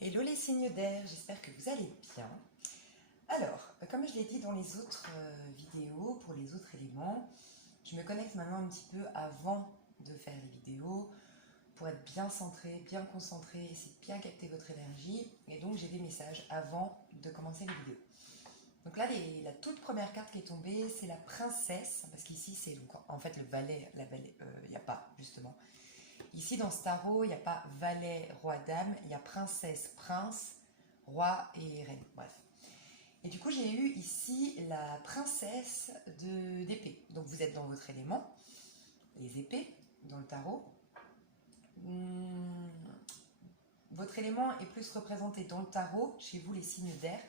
Hello les signes d'air, j'espère que vous allez bien. Alors, comme je l'ai dit dans les autres vidéos, pour les autres éléments, je me connecte maintenant un petit peu avant de faire les vidéos pour être bien centré, bien concentré, essayer de bien capter votre énergie. Et donc j'ai des messages avant de commencer les vidéos. Donc là, la toute première carte qui est tombée, c'est la princesse, parce qu'ici c'est donc en fait le valet, il n'y a pas justement. Ici, dans ce tarot, il n'y a pas valet, roi, dame, il y a princesse, prince, roi et reine, bref. Et du coup, j'ai eu ici la princesse d'épée. Donc, vous êtes dans votre élément, les épées, dans le tarot. Votre élément est plus représenté dans le tarot, chez vous, les signes d'air,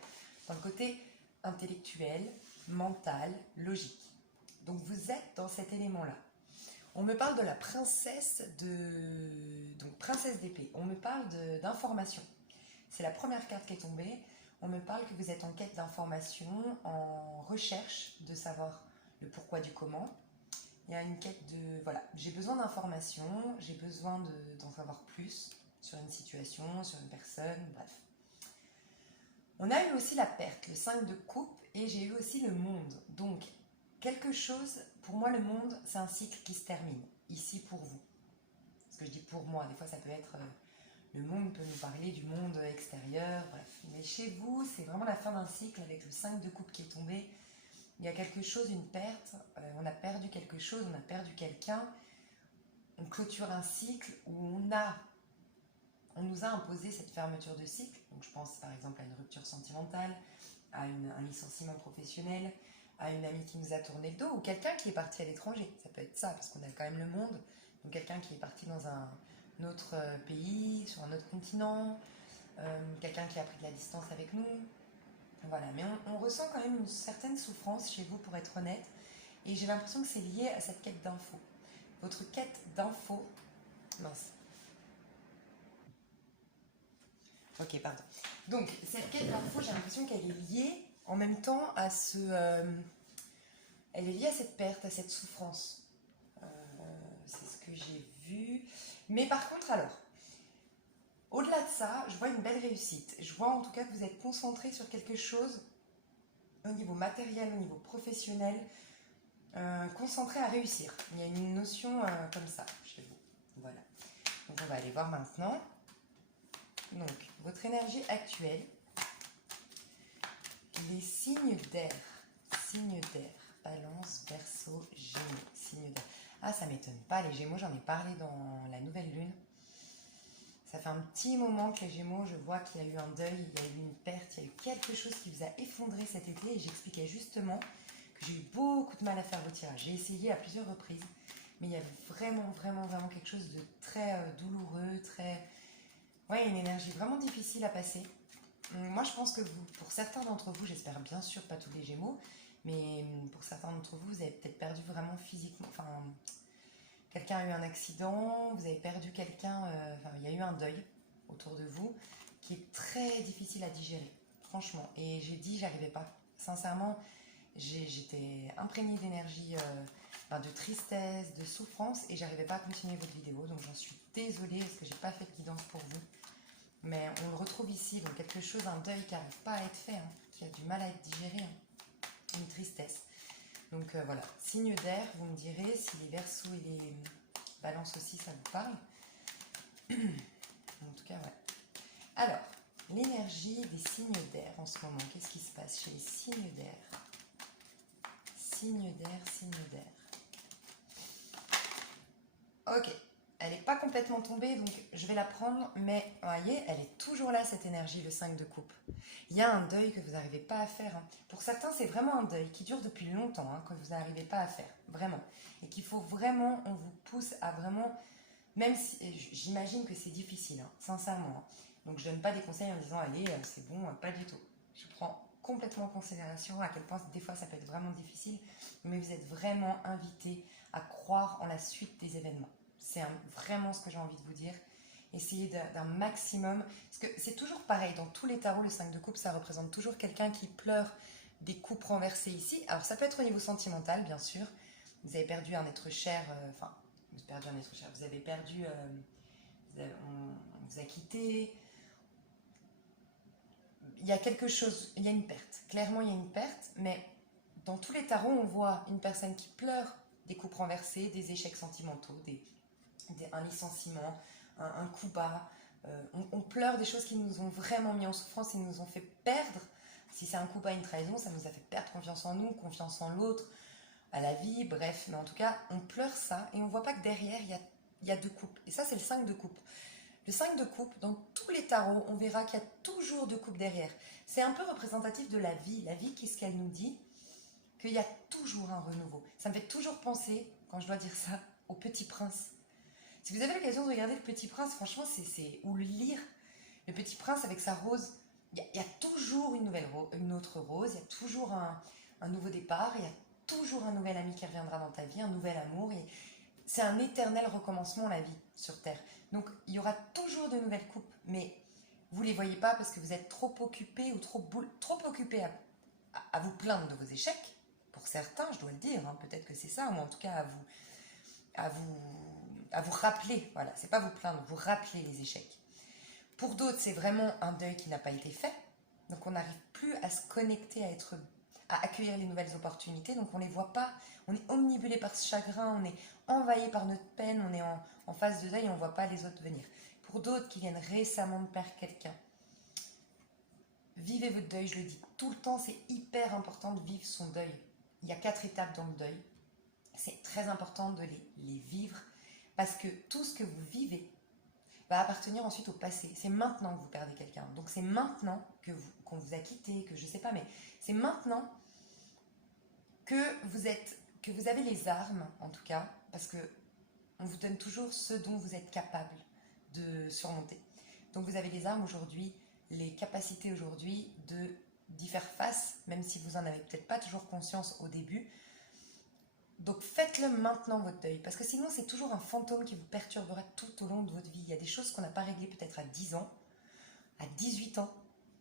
dans le côté intellectuel, mental, logique. Donc, vous êtes dans cet élément-là. On me parle de la princesse donc princesse d'épée. On me parle d'information. C'est la première carte qui est tombée. On me parle que vous êtes en quête d'information, en recherche de savoir le pourquoi du comment. Il y a une quête de... Voilà, j'ai besoin d'informations, j'ai besoin d'en savoir plus sur une situation, sur une personne, bref. On a eu aussi la perte, le 5 de coupe, et j'ai eu aussi le monde. Donc, quelque chose, pour moi le monde, c'est un cycle qui se termine, ici pour vous. Parce que je dis pour moi, des fois ça peut être, le monde peut nous parler du monde extérieur, bref. Mais chez vous, c'est vraiment la fin d'un cycle avec le 5 de coupe qui est tombé. Il y a quelque chose, une perte, on a perdu quelque chose, on a perdu quelqu'un. On clôture un cycle où on nous a imposé cette fermeture de cycle. Donc je pense par exemple à une rupture sentimentale, à un licenciement professionnel, à une amie qui nous a tourné le dos, ou quelqu'un qui est parti à l'étranger. Ça peut être ça, parce qu'on a quand même le monde. Donc quelqu'un qui est parti dans un autre pays, sur un autre continent, quelqu'un qui a pris de la distance avec nous. Voilà, mais on ressent quand même une certaine souffrance chez vous, pour être honnête, et j'ai l'impression que c'est lié à cette quête d'infos. Votre quête d'infos... Mince. Ok, pardon. Donc, cette quête d'infos, j'ai l'impression qu'elle est liée en même temps à elle est liée à cette perte, à cette souffrance. C'est ce que j'ai vu. Mais par contre, alors, au-delà de ça, je vois une belle réussite. Je vois en tout cas que vous êtes concentré sur quelque chose au niveau matériel, au niveau professionnel, concentré à réussir. Il y a une notion comme ça chez vous. Voilà. Donc on va aller voir maintenant. Donc, votre énergie actuelle, les signes d'air, Balance, Verseau, Gémeaux, signes d'air. Ah, ça m'étonne pas, les Gémeaux, j'en ai parlé dans la nouvelle lune. Ça fait un petit moment que les Gémeaux, je vois qu'il y a eu un deuil, il y a eu une perte, il y a eu quelque chose qui vous a effondré cet été, et j'expliquais justement que j'ai eu beaucoup de mal à faire vos tirages. J'ai essayé à plusieurs reprises, mais il y avait vraiment quelque chose de très douloureux, très... Ouais, une énergie vraiment difficile à passer. Moi, je pense que pour certains d'entre vous, j'espère bien sûr pas tous les Gémeaux, mais pour certains d'entre vous, vous avez peut-être perdu vraiment physiquement. Enfin, quelqu'un a eu un accident, vous avez perdu quelqu'un, il y a eu un deuil autour de vous qui est très difficile à digérer, franchement. Et j'ai dit, j'arrivais pas. Sincèrement, j'étais imprégnée d'énergie, de tristesse, de souffrance, et j'arrivais pas à continuer votre vidéo. Donc j'en suis désolée parce que j'ai pas fait de guidance pour vous. Mais on le retrouve ici, donc quelque chose, un deuil qui n'arrive pas à être fait, qui a du mal à être digéré, une tristesse. Donc voilà, signe d'air, vous me direz si les Verseaux et les Balances aussi, ça vous parle. En tout cas, ouais. Alors, l'énergie des signes d'air en ce moment, qu'est-ce qui se passe chez les signes d'air? Signes d'air. Ok. Elle n'est pas complètement tombée, donc je vais la prendre, mais vous voyez, elle est toujours là, cette énergie, le 5 de coupe. Il y a un deuil que vous n'arrivez pas à faire. Pour certains, c'est vraiment un deuil qui dure depuis longtemps, que vous n'arrivez pas à faire, vraiment. Et qu'il faut vraiment, on vous pousse à vraiment, même si, j'imagine que c'est difficile, sincèrement. Donc je ne donne pas des conseils en disant, allez, c'est bon, pas du tout. Je prends complètement en considération à quel point des fois ça peut être vraiment difficile, mais vous êtes vraiment invité à croire en la suite des événements. C'est vraiment ce que j'ai envie de vous dire. Essayez d'un maximum, parce que c'est toujours pareil, dans tous les tarots, le 5 de coupe, ça représente toujours quelqu'un qui pleure des coupes renversées ici. Alors ça peut être au niveau sentimental, bien sûr. Vous avez perdu un être cher, vous avez perdu, on vous a quitté. il y a quelque chose, il y a une perte. Clairement, il y a une perte, mais dans tous les tarots, on voit une personne qui pleure des coupes renversées, des échecs sentimentaux, un licenciement, un coup bas. On pleure des choses qui nous ont vraiment mis en souffrance et nous ont fait perdre. Si c'est un coup bas, une trahison, ça nous a fait perdre confiance en nous, confiance en l'autre, à la vie, bref. Mais en tout cas, on pleure ça et on ne voit pas que derrière, il y a deux coupes. Et ça, c'est le 5 de coupe. Le 5 de coupe, dans tous les tarots, on verra qu'il y a toujours deux coupes derrière. C'est un peu représentatif de la vie. La vie, qu'est-ce qu'elle nous dit? Qu'il y a toujours un renouveau. Ça me fait toujours penser, quand je dois dire ça, au Petit Prince. Si vous avez l'occasion de regarder le Petit Prince, franchement, ou le lire, le Petit Prince avec sa rose, il y a toujours une autre rose, il y a toujours un nouveau départ, il y a toujours un nouvel ami qui reviendra dans ta vie, un nouvel amour. C'est un éternel recommencement, la vie sur Terre. Donc, il y aura toujours de nouvelles coupes, mais vous ne les voyez pas parce que vous êtes trop occupé ou trop occupé à vous plaindre de vos échecs. Pour certains, je dois le dire, hein, peut-être que c'est ça, ou en tout cas à vous rappeler, voilà, c'est pas vous plaindre, vous rappeler les échecs. Pour d'autres, c'est vraiment un deuil qui n'a pas été fait, donc on n'arrive plus à se connecter, à accueillir les nouvelles opportunités, donc on les voit pas, on est omnibulé par ce chagrin, on est envahi par notre peine, on est en phase de deuil et on ne voit pas les autres venir. Pour d'autres qui viennent récemment de perdre quelqu'un, vivez votre deuil, je le dis tout le temps, c'est hyper important de vivre son deuil. Il y a 4 étapes dans le deuil. C'est très important de les vivre parce que tout ce que vous vivez va appartenir ensuite au passé. C'est maintenant que vous perdez quelqu'un. Donc c'est maintenant qu'on vous a quitté, que je ne sais pas, mais c'est maintenant que vous avez les armes, en tout cas, parce que on vous donne toujours ce dont vous êtes capable de surmonter. Donc vous avez les armes aujourd'hui, les capacités aujourd'hui d'y faire face, même si vous n'en avez peut-être pas toujours conscience au début. Donc faites-le maintenant, votre deuil, parce que sinon c'est toujours un fantôme qui vous perturbera tout au long de votre vie. Il y a des choses qu'on n'a pas réglées peut-être à 10 ans, à 18 ans,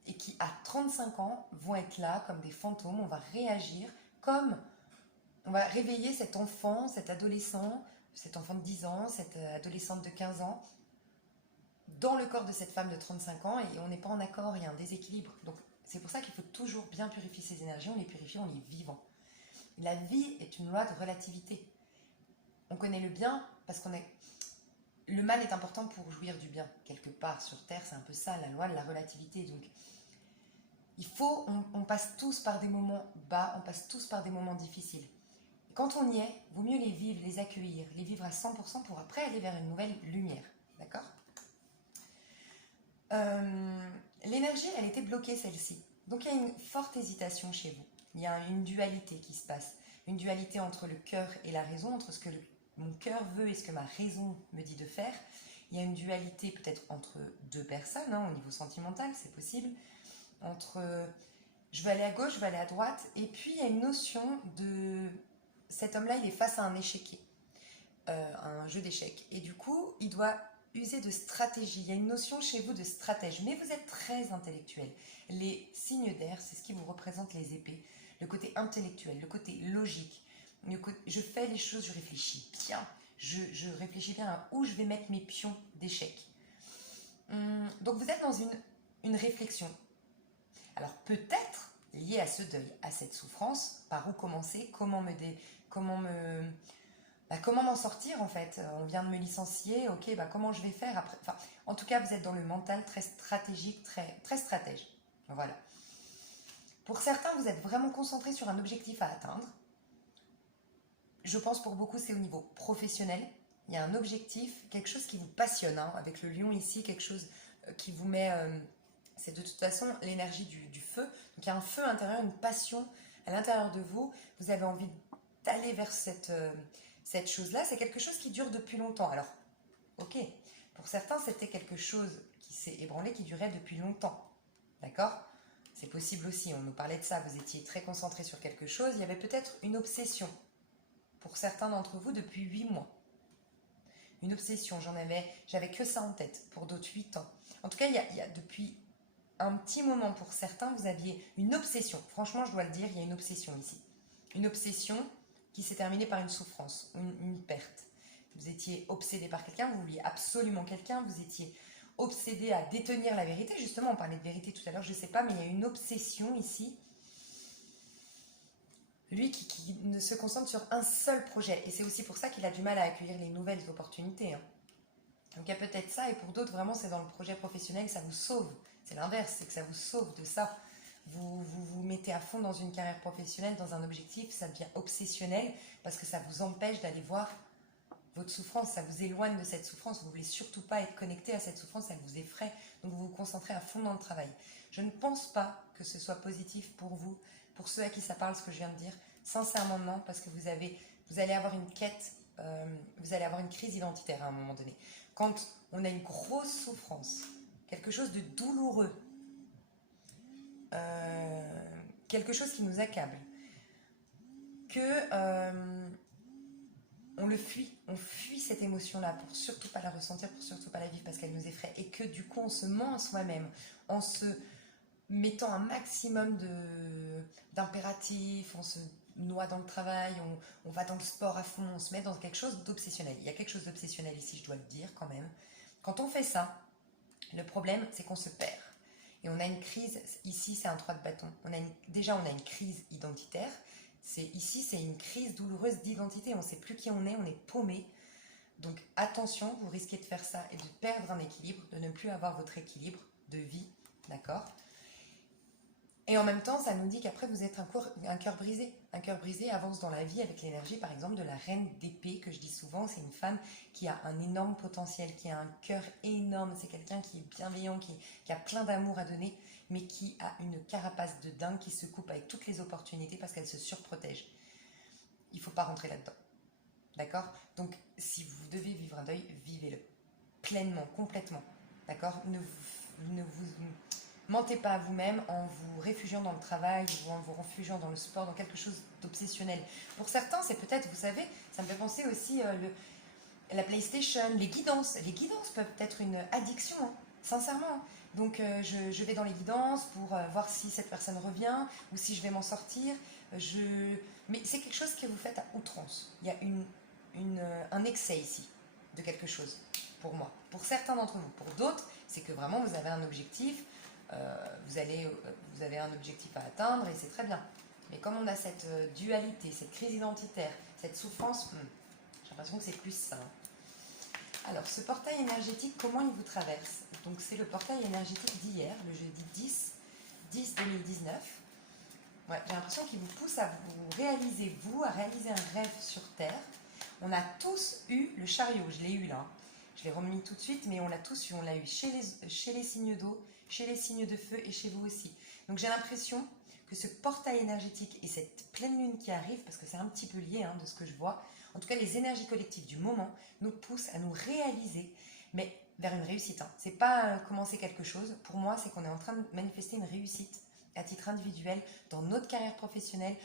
et qui à 35 ans vont être là comme des fantômes. On va réagir comme on va réveiller cet enfant, cet adolescent de 10 ans, cette adolescente de 15 ans, dans le corps de cette femme de 35 ans, et on n'est pas en accord, il y a un déséquilibre. Donc c'est pour ça qu'il faut toujours bien purifier ces énergies, on les purifie, on les vivant. La vie est une loi de relativité. On connaît le bien parce le mal est important pour jouir du bien. Quelque part sur Terre, c'est un peu ça, la loi de la relativité. Donc on passe tous par des moments bas, on passe tous par des moments difficiles. Quand on y est, vaut mieux les vivre, les accueillir, les vivre à 100% pour après aller vers une nouvelle lumière. D'accord ? L'énergie, elle était bloquée, celle-ci. Donc il y a une forte hésitation chez vous. Il y a une dualité qui se passe. Une dualité entre le cœur et la raison, entre ce que mon cœur veut et ce que ma raison me dit de faire. Il y a une dualité peut-être entre deux personnes, hein, au niveau sentimental, c'est possible. Entre je vais aller à gauche, je vais aller à droite. Et puis il y a une notion de... Cet homme-là, il est face à un échiquier, un jeu d'échecs. Et du coup, il doit user de stratégie. Il y a une notion chez vous de stratège. Mais vous êtes très intellectuel. Les signes d'air, c'est ce qui vous représente les épées. Le côté intellectuel, le côté logique. Je fais les choses, je réfléchis bien. Je réfléchis bien à où je vais mettre mes pions d'échecs. Donc vous êtes dans une réflexion. Alors peut-être lié à ce deuil, à cette souffrance, par où commencer, comment m'en sortir en fait. On vient de me licencier, ok, comment je vais faire après. Enfin, en tout cas, vous êtes dans le mental très stratégique, très stratège. Voilà. Pour certains, vous êtes vraiment concentré sur un objectif à atteindre. Je pense pour beaucoup, c'est au niveau professionnel. Il y a un objectif, quelque chose qui vous passionne, hein, avec le lion ici, quelque chose qui vous met... c'est de toute façon l'énergie du feu. Donc il y a un feu intérieur, une passion à l'intérieur de vous. Vous avez envie d'aller vers cette chose-là. C'est quelque chose qui dure depuis longtemps. Alors, ok, pour certains, c'était quelque chose qui s'est ébranlé, qui durait depuis longtemps. D'accord ? C'est possible aussi, on nous parlait de ça. Vous étiez très concentré sur quelque chose. Il y avait peut-être une obsession. Pour certains d'entre vous, depuis 8 mois. Une obsession, j'avais que ça en tête. Pour d'autres, 8 ans. En tout cas, il y a depuis un petit moment, pour certains, vous aviez une obsession. Franchement, je dois le dire, il y a une obsession ici. Une obsession qui s'est terminée par une souffrance, une perte. Vous étiez obsédé par quelqu'un, vous vouliez absolument quelqu'un, vous étiez obsédé à détenir la vérité. Justement, on parlait de vérité tout à l'heure, je ne sais pas, mais il y a une obsession ici. Lui qui ne se concentre sur un seul projet. Et c'est aussi pour ça qu'il a du mal à accueillir les nouvelles opportunités. Hein. Donc il y a peut-être ça, et pour d'autres, vraiment, c'est dans le projet professionnel, ça vous sauve. C'est l'inverse, c'est que ça vous sauve de ça. Vous mettez à fond dans une carrière professionnelle, dans un objectif, ça devient obsessionnel, parce que ça vous empêche d'aller voir votre souffrance, ça vous éloigne de cette souffrance, vous ne voulez surtout pas être connecté à cette souffrance, elle vous effraie, donc vous vous concentrez à fond dans le travail. Je ne pense pas que ce soit positif pour vous, pour ceux à qui ça parle, ce que je viens de dire, sincèrement non, parce que vous allez avoir une quête, vous allez avoir une crise identitaire à un moment donné. Quand on a une grosse souffrance, quelque chose de douloureux, quelque chose qui nous accable, que on le fuit, on fuit cette émotion-là pour surtout pas la ressentir, pour surtout pas la vivre parce qu'elle nous effraie, et que du coup on se ment à soi-même en se mettant un maximum d'impératifs, on se noie dans le travail, on va dans le sport à fond, on se met dans quelque chose d'obsessionnel. Il y a quelque chose d'obsessionnel ici, je dois le dire quand même. Quand on fait ça, le problème c'est qu'on se perd. Et on a une crise, ici c'est un 3 de bâton, déjà on a une crise identitaire, ici c'est une crise douloureuse d'identité, on ne sait plus qui on est paumé. Donc attention, vous risquez de faire ça et de perdre un équilibre, de ne plus avoir votre équilibre de vie, d'accord ? Et en même temps, ça nous dit qu'après vous êtes un cœur brisé. Un cœur brisé avance dans la vie avec l'énergie, par exemple, de la reine d'épée, que je dis souvent. C'est une femme qui a un énorme potentiel, qui a un cœur énorme. C'est quelqu'un qui est bienveillant, qui a plein d'amour à donner, mais qui a une carapace de dingue, qui se coupe avec toutes les opportunités parce qu'elle se surprotège. Il ne faut pas rentrer là-dedans. D'accord ? Donc, si vous devez vivre un deuil, vivez-le. Pleinement, complètement. D'accord ? Ne vous mentez pas à vous-même en vous réfugiant dans le travail ou en vous réfugiant dans le sport, dans quelque chose d'obsessionnel. Pour certains, c'est peut-être, vous savez, ça me fait penser aussi la PlayStation, les guidances. Les guidances peuvent être une addiction, hein, sincèrement. Donc je vais dans les guidances pour voir si cette personne revient ou si je vais m'en sortir. Mais c'est quelque chose que vous faites à outrance. Il y a un excès ici de quelque chose, pour moi. Pour certains d'entre vous. Pour d'autres, c'est que vraiment vous avez un objectif. Vous avez un objectif à atteindre et c'est très bien. Mais comme on a cette dualité, cette crise identitaire, cette souffrance, j'ai l'impression que c'est plus ça. Alors, ce portail énergétique, comment il vous traverse ? Donc, c'est le portail énergétique d'hier, le jeudi 10/10/2019. Ouais, j'ai l'impression qu'il vous pousse à vous réaliser, à réaliser un rêve sur Terre. On a tous eu le chariot, je l'ai eu là. Je l'ai remis tout de suite, mais on l'a tous eu. On l'a eu chez les signes d'eau, chez les signes de feu et chez vous aussi. Donc j'ai l'impression que ce portail énergétique et cette pleine lune qui arrive, parce que c'est un petit peu lié de ce que je vois, en tout cas les énergies collectives du moment nous poussent à nous réaliser, mais vers une réussite. C'est pas commencer quelque chose. Pour moi, c'est qu'on est en train de manifester une réussite à titre individuel, dans notre carrière professionnelle,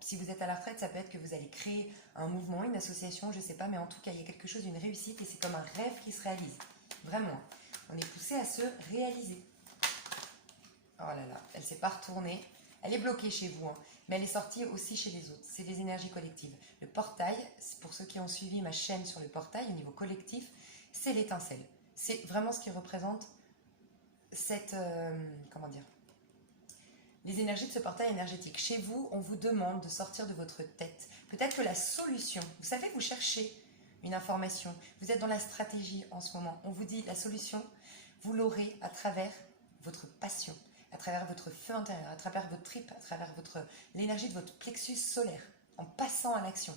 si vous êtes à la retraite, ça peut être que vous allez créer un mouvement, une association, je ne sais pas, mais en tout cas, il y a quelque chose, une réussite, et c'est comme un rêve qui se réalise. Vraiment, on est poussé à se réaliser. Oh là là, elle ne s'est pas retournée. Elle est bloquée chez vous, mais elle est sortie aussi chez les autres. C'est des énergies collectives. Le portail, pour ceux qui ont suivi ma chaîne sur le portail, au niveau collectif, c'est l'étincelle. C'est vraiment ce qui représente cette... comment dire ? Les énergies de ce portail énergétique. Chez vous, on vous demande de sortir de votre tête. Peut-être que la solution, vous savez, vous cherchez une information, vous êtes dans la stratégie en ce moment. On vous dit la solution, vous l'aurez à travers votre passion, à travers votre feu intérieur, à travers votre tripes, à travers l'énergie de votre plexus solaire, en passant à l'action.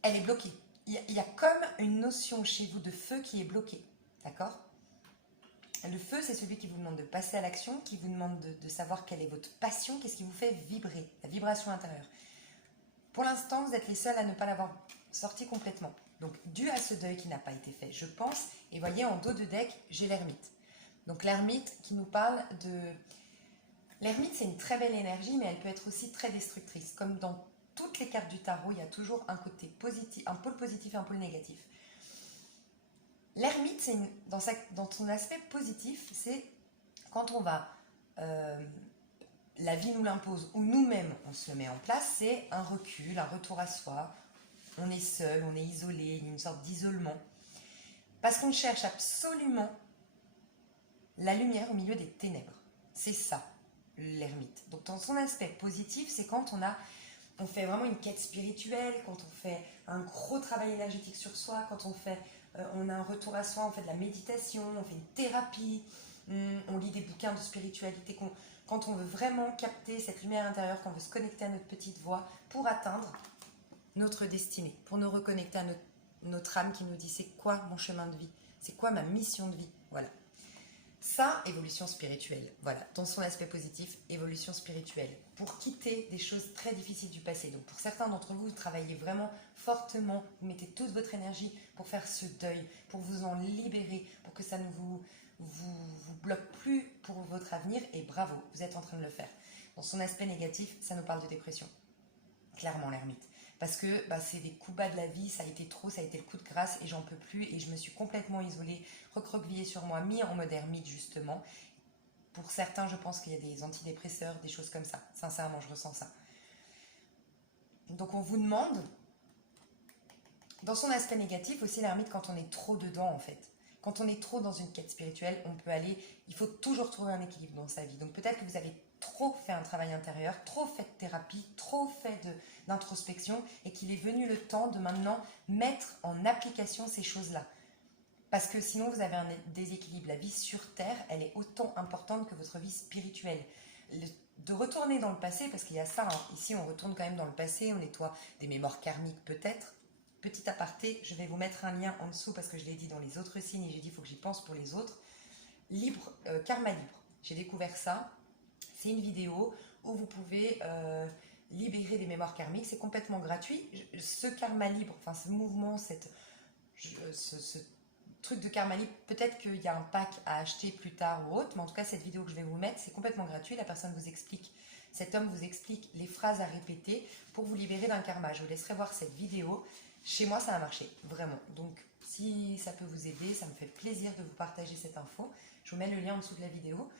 Elle est bloquée. Il y a comme une notion chez vous de feu qui est bloquée. D'accord ? Le feu, c'est celui qui vous demande de passer à l'action, qui vous demande de savoir quelle est votre passion, qu'est-ce qui vous fait vibrer, la vibration intérieure. Pour l'instant, vous êtes les seuls à ne pas l'avoir sorti complètement. Donc, dû à ce deuil qui n'a pas été fait, je pense, et voyez, en dos de deck, j'ai l'ermite. Donc, l'ermite qui nous parle de... L'ermite, c'est une très belle énergie, mais elle peut être aussi très destructrice. Comme dans toutes les cartes du tarot, il y a toujours un côté positif, un pôle positif et un pôle négatif. L'ermite, dans son aspect positif, c'est quand on va, la vie nous l'impose ou nous-mêmes on se le met en place, c'est un recul, un retour à soi, on est seul, on est isolé, une sorte d'isolement. Parce qu'on cherche absolument la lumière au milieu des ténèbres. C'est ça, l'ermite. Donc dans son aspect positif, c'est quand on fait vraiment une quête spirituelle, quand on fait un gros travail énergétique sur soi, quand on a un retour à soi, on fait de la méditation, on fait une thérapie, on lit des bouquins de spiritualité, quand on veut vraiment capter cette lumière intérieure, qu'on veut se connecter à notre petite voix pour atteindre notre destinée, pour nous reconnecter à notre âme qui nous dit c'est quoi mon chemin de vie, c'est quoi ma mission de vie, voilà. Ça, évolution spirituelle, voilà, dans son aspect positif, évolution spirituelle, pour quitter des choses très difficiles du passé. Donc pour certains d'entre vous, vous travaillez vraiment fortement, vous mettez toute votre énergie pour faire ce deuil, pour vous en libérer, pour que ça ne vous bloque plus pour votre avenir, et bravo, vous êtes en train de le faire. Dans son aspect négatif, ça nous parle de dépression, clairement l'ermite. Parce que c'est des coups bas de la vie, ça a été trop, ça a été le coup de grâce et j'en peux plus et je me suis complètement isolée, recroquevillée sur moi, mis en mode ermite justement. Pour certains, je pense qu'il y a des antidépresseurs, des choses comme ça. Sincèrement, je ressens ça. Donc on vous demande, dans son aspect négatif aussi l'ermite, quand on est trop dedans en fait. Quand on est trop dans une quête spirituelle, il faut toujours trouver un équilibre dans sa vie. Donc peut-être que vous avez trop fait un travail intérieur, trop fait de thérapie, trop fait d'introspection et qu'il est venu le temps de maintenant mettre en application ces choses-là. Parce que sinon vous avez un déséquilibre. La vie sur Terre, elle est autant importante que votre vie spirituelle. De retourner dans le passé, parce qu'il y a ça, hein. Ici on retourne quand même dans le passé, on nettoie des mémoires karmiques peut-être. Petit aparté, je vais vous mettre un lien en dessous parce que je l'ai dit dans les autres signes et j'ai dit il faut que j'y pense pour les autres. Karma libre. J'ai découvert ça. C'est une vidéo où vous pouvez libérer des mémoires karmiques. C'est complètement gratuit. Ce karma libre, enfin ce mouvement, ce truc de karma libre, peut-être qu'il y a un pack à acheter plus tard ou autre, mais en tout cas cette vidéo que je vais vous mettre, c'est complètement gratuit. La personne vous explique, cet homme vous explique les phrases à répéter pour vous libérer d'un karma. Je vous laisserai voir cette vidéo. Chez moi, ça a marché, vraiment. Donc, si ça peut vous aider, ça me fait plaisir de vous partager cette info. Je vous mets le lien en dessous de la vidéo.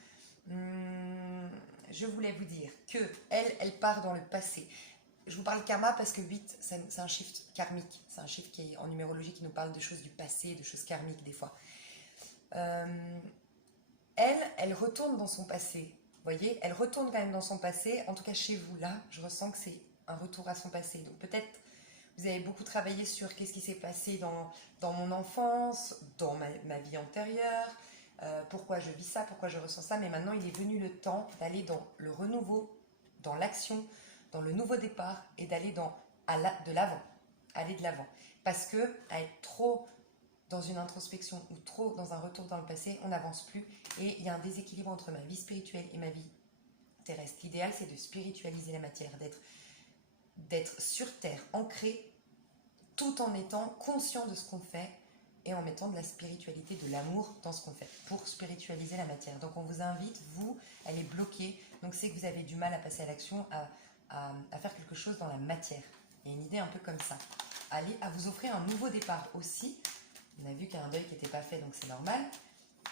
Je voulais vous dire que elle part dans le passé. Je vous parle karma parce que 8, c'est un chiffre karmique. C'est un chiffre qui est en numérologie qui nous parle de choses du passé, de choses karmiques des fois. Elle retourne dans son passé. Vous voyez, elle retourne quand même dans son passé. En tout cas, chez vous, là, je ressens que c'est un retour à son passé. Donc peut-être vous avez beaucoup travaillé sur qu'est-ce qui s'est passé dans mon enfance, dans ma vie antérieure, pourquoi je vis ça, pourquoi je ressens ça, mais maintenant il est venu le temps d'aller dans le renouveau, dans l'action, dans le nouveau départ et d'aller de l'avant, aller de l'avant. Parce que à être trop dans une introspection ou trop dans un retour dans le passé, on n'avance plus et il y a un déséquilibre entre ma vie spirituelle et ma vie terrestre. L'idéal, c'est de spiritualiser la matière, d'être sur terre, ancré, tout en étant conscient de ce qu'on fait et en mettant de la spiritualité, de l'amour dans ce qu'on fait, pour spiritualiser la matière. Donc on vous invite, vous, elle est bloquée, donc c'est que vous avez du mal à passer à l'action, à faire quelque chose dans la matière. Il y a une idée un peu comme ça. Allez, à vous offrir un nouveau départ aussi. On a vu qu'il y a un deuil qui n'était pas fait, donc c'est normal.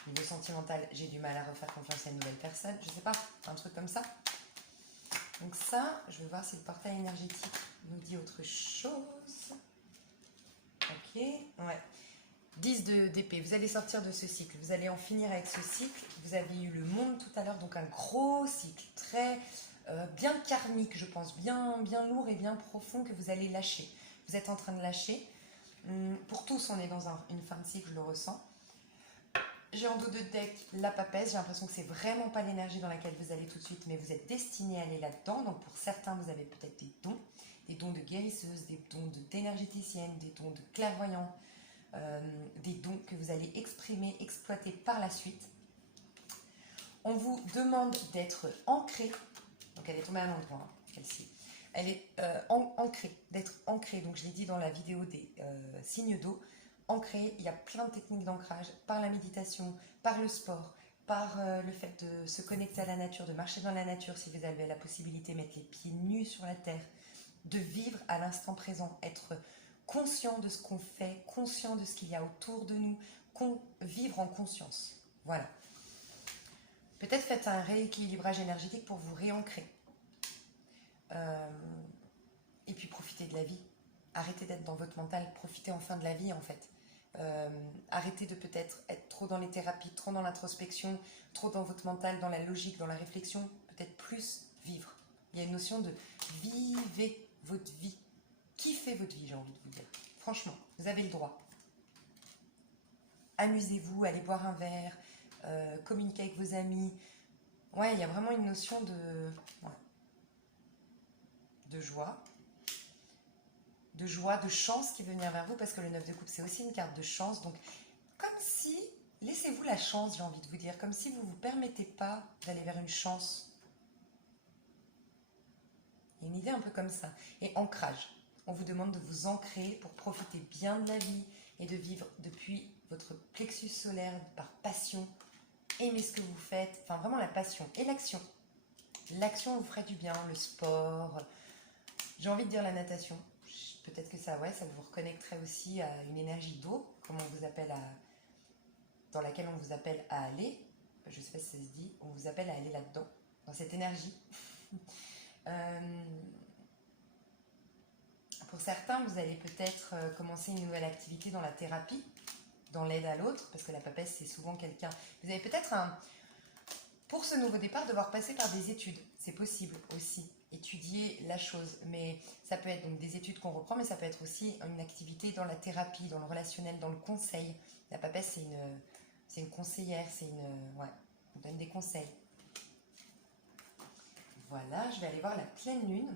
Niveau sentimental, j'ai du mal à refaire confiance à une nouvelle personne, je sais pas, un truc comme ça. Donc ça, je vais voir si le portail énergétique nous dit autre chose. Ok, ouais. 10 d'épée, vous allez sortir de ce cycle, vous allez en finir avec ce cycle. Vous avez eu le monde tout à l'heure, donc un gros cycle, très bien karmique, je pense, bien lourd et bien profond que vous allez lâcher. Vous êtes en train de lâcher. Pour tous, on est dans une fin de cycle, je le ressens. J'ai en dos de deck la papesse, j'ai l'impression que c'est vraiment pas l'énergie dans laquelle vous allez tout de suite, mais vous êtes destiné à aller là-dedans. Donc pour certains, vous avez peut-être des dons de guérisseuse, des dons d'énergéticienne, des dons de clairvoyant, des dons que vous allez exprimer, exploiter par la suite. On vous demande d'être ancré, donc elle est tombée à l'endroit, hein, celle-ci. Elle est ancrée, d'être ancrée, donc je l'ai dit dans la vidéo des signes d'eau. Ancré, il y a plein de techniques d'ancrage, par la méditation, par le sport, par le fait de se connecter à la nature, de marcher dans la nature si vous avez la possibilité, mettre les pieds nus sur la terre, de vivre à l'instant présent, être conscient de ce qu'on fait, conscient de ce qu'il y a autour de nous, vivre en conscience. Voilà. Peut-être faites un rééquilibrage énergétique pour vous réancrer. Et puis profitez de la vie. Arrêtez d'être dans votre mental, profitez enfin de la vie en fait. Arrêtez de peut-être être trop dans les thérapies, trop dans l'introspection, trop dans votre mental, dans la logique, dans la réflexion. Peut-être plus vivre. Il y a une notion de vivez votre vie. Kiffez votre vie, j'ai envie de vous dire. Franchement, vous avez le droit. Amusez-vous, allez boire un verre, communiquez avec vos amis. Ouais, il y a vraiment une notion de joie. De joie, de chance qui veut venir vers vous, parce que le 9 de coupe, c'est aussi une carte de chance. Donc, comme si, laissez-vous la chance, j'ai envie de vous dire, comme si vous ne vous permettez pas d'aller vers une chance. Il y a une idée un peu comme ça. Et ancrage. On vous demande de vous ancrer pour profiter bien de la vie et de vivre depuis votre plexus solaire par passion. Aimez ce que vous faites, enfin vraiment la passion et l'action. L'action vous ferait du bien, le sport, j'ai envie de dire la natation. Peut-être que ça, ouais, ça vous reconnecterait aussi à une énergie d'eau, comme on vous appelle dans laquelle on vous appelle à aller. Je ne sais pas si ça se dit, on vous appelle à aller là-dedans, dans cette énergie. Pour certains, vous allez peut-être commencer une nouvelle activité dans la thérapie, dans l'aide à l'autre, parce que la papesse, c'est souvent quelqu'un... Vous allez peut-être, pour ce nouveau départ, devoir passer par des études. C'est possible aussi, étudier la chose. Mais ça peut être donc des études qu'on reprend, mais ça peut être aussi une activité dans la thérapie, dans le relationnel, dans le conseil. La papesse, c'est une conseillère, ouais, on donne des conseils. Voilà, je vais aller voir la pleine lune.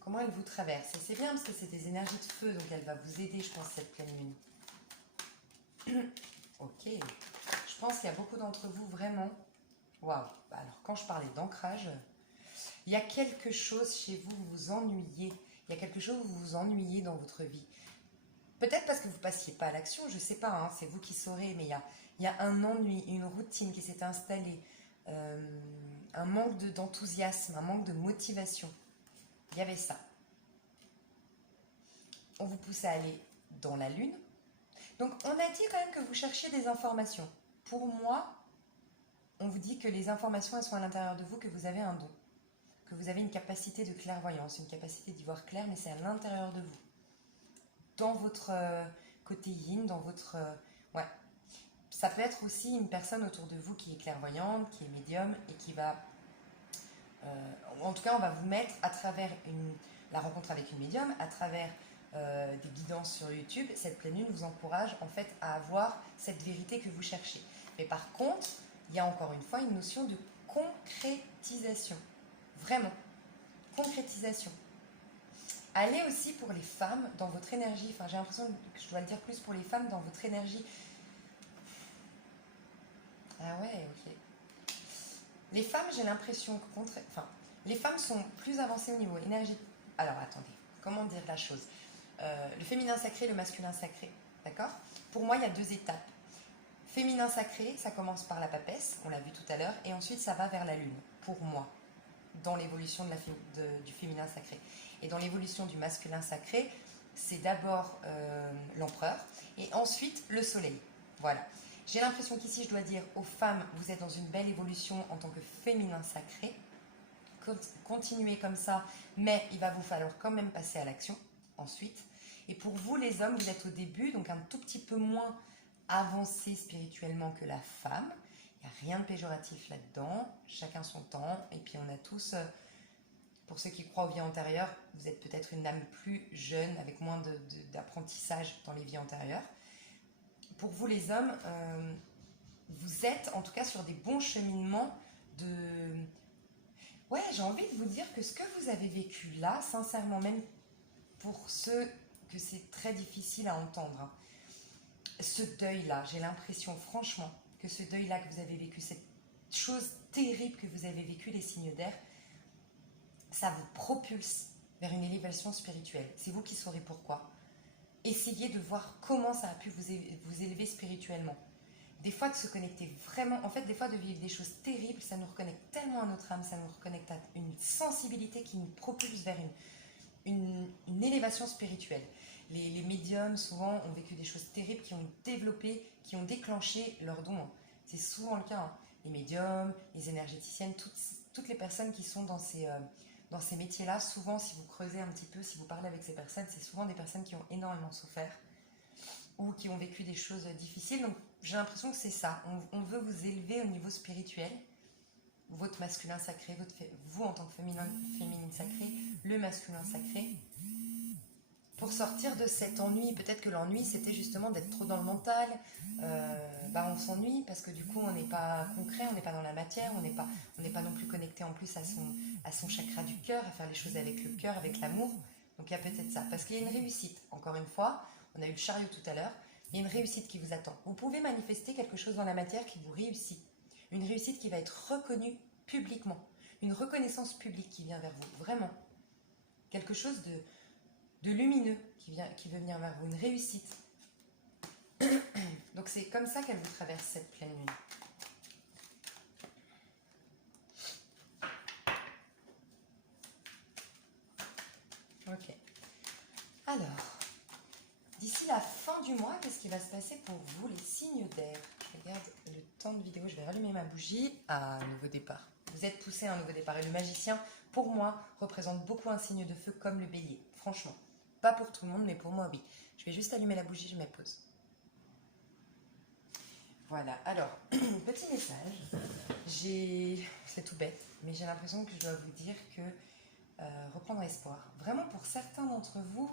Comment elle vous traverse. Et c'est bien parce que c'est des énergies de feu, donc elle va vous aider, je pense, cette pleine lune. Ok. Je pense qu'il y a beaucoup d'entre vous vraiment... Waouh. Alors, quand je parlais d'ancrage, il y a quelque chose chez vous, vous vous ennuyez. Il y a quelque chose où vous vous ennuyez dans votre vie. Peut-être parce que vous ne passiez pas à l'action, je ne sais pas, hein, c'est vous qui saurez, mais il y a un ennui, une routine qui s'est installée, un manque d'enthousiasme, un manque de motivation. Il y avait ça. On vous pousse à aller dans la lune. Donc, on a dit quand même que vous cherchiez des informations. Pour moi, on vous dit que les informations, elles sont à l'intérieur de vous, que vous avez un don. Que vous avez une capacité de clairvoyance, une capacité d'y voir clair, mais c'est à l'intérieur de vous. Dans votre côté yin, dans votre... ouais. Ça peut être aussi une personne autour de vous qui est clairvoyante, qui est médium, et qui va... en tout cas, on va vous mettre à travers la rencontre avec une médium, à travers des guidances sur YouTube. Cette pleine lune vous encourage en fait à avoir cette vérité que vous cherchez. Mais par contre, il y a encore une fois une notion de concrétisation. Vraiment, concrétisation. Allez aussi pour les femmes dans votre énergie. Enfin, j'ai l'impression que je dois le dire plus pour les femmes dans votre énergie. Ah ouais, ok. Les femmes, j'ai l'impression que les femmes sont plus avancées au niveau énergie. Alors, attendez, comment dire la chose? Le féminin sacré, le masculin sacré, d'accord? Pour moi, il y a deux étapes. Féminin sacré, ça commence par la papesse, on l'a vu tout à l'heure, et ensuite ça va vers la lune, pour moi, dans l'évolution du féminin sacré. Et dans l'évolution du masculin sacré, c'est d'abord l'empereur, et ensuite le soleil. Voilà. J'ai l'impression qu'ici, je dois dire aux femmes, vous êtes dans une belle évolution en tant que féminin sacré. Continuez comme ça, mais il va vous falloir quand même passer à l'action ensuite. Et pour vous, les hommes, vous êtes au début, donc un tout petit peu moins avancé spirituellement que la femme. Il n'y a rien de péjoratif là-dedans, chacun son temps. Et puis on a tous, pour ceux qui croient aux vies antérieures, vous êtes peut-être une âme plus jeune, avec moins d'apprentissage dans les vies antérieures. Pour vous les hommes, vous êtes en tout cas sur des bons cheminements de... Ouais, j'ai envie de vous dire que ce que vous avez vécu là, sincèrement, même pour ceux que c'est très difficile à entendre, hein, ce deuil-là, j'ai l'impression franchement que ce deuil-là que vous avez vécu, cette chose terrible que vous avez vécue, les signes d'air, ça vous propulse vers une élévation spirituelle. C'est vous qui saurez pourquoi. Essayez de voir comment ça a pu vous élever spirituellement. Des fois de se connecter vraiment, en fait des fois de vivre des choses terribles, ça nous reconnecte tellement à notre âme, ça nous reconnecte à une sensibilité qui nous propulse vers une élévation spirituelle. Les médiums souvent ont vécu des choses terribles qui ont développé, qui ont déclenché leurs dons. C'est souvent le cas, hein. Les médiums, les énergéticiennes, toutes les personnes qui sont dans ces métiers-là, souvent si vous creusez un petit peu, si vous parlez avec ces personnes, c'est souvent des personnes qui ont énormément souffert ou qui ont vécu des choses difficiles. Donc j'ai l'impression que c'est ça. On veut vous élever au niveau spirituel. Votre masculin sacré, vous en tant que féminine sacrée, le masculin sacré, pour sortir de cet ennui. Peut-être que l'ennui, c'était justement d'être trop dans le mental. On s'ennuie parce que du coup, on n'est pas concret, on n'est pas dans la matière, on n'est pas non plus connecté en plus à son chakra du cœur, à faire les choses avec le cœur, avec l'amour. Donc il y a peut-être ça. Parce qu'il y a une réussite, encore une fois, on a eu le chariot tout à l'heure, il y a une réussite qui vous attend. Vous pouvez manifester quelque chose dans la matière qui vous réussit. Une réussite qui va être reconnue publiquement. Une reconnaissance publique qui vient vers vous, vraiment. Quelque chose de lumineux qui veut venir vers vous, une réussite. Donc c'est comme ça qu'elle vous traverse cette pleine lune. Ok. Alors, d'ici la fin du mois, qu'est-ce qui va se passer pour vous, les signes d'air? Je regarde le temps de vidéo, je vais rallumer ma bougie. Ah, nouveau départ. Vous êtes poussé à un nouveau départ. Et le magicien, pour moi, représente beaucoup un signe de feu comme le bélier. Franchement. Pas pour tout le monde, mais pour moi, oui. Je vais juste allumer la bougie, je mets pause. Voilà, alors, petit message. C'est tout bête, mais j'ai l'impression que je dois vous dire que reprendre espoir. Vraiment, pour certains d'entre vous,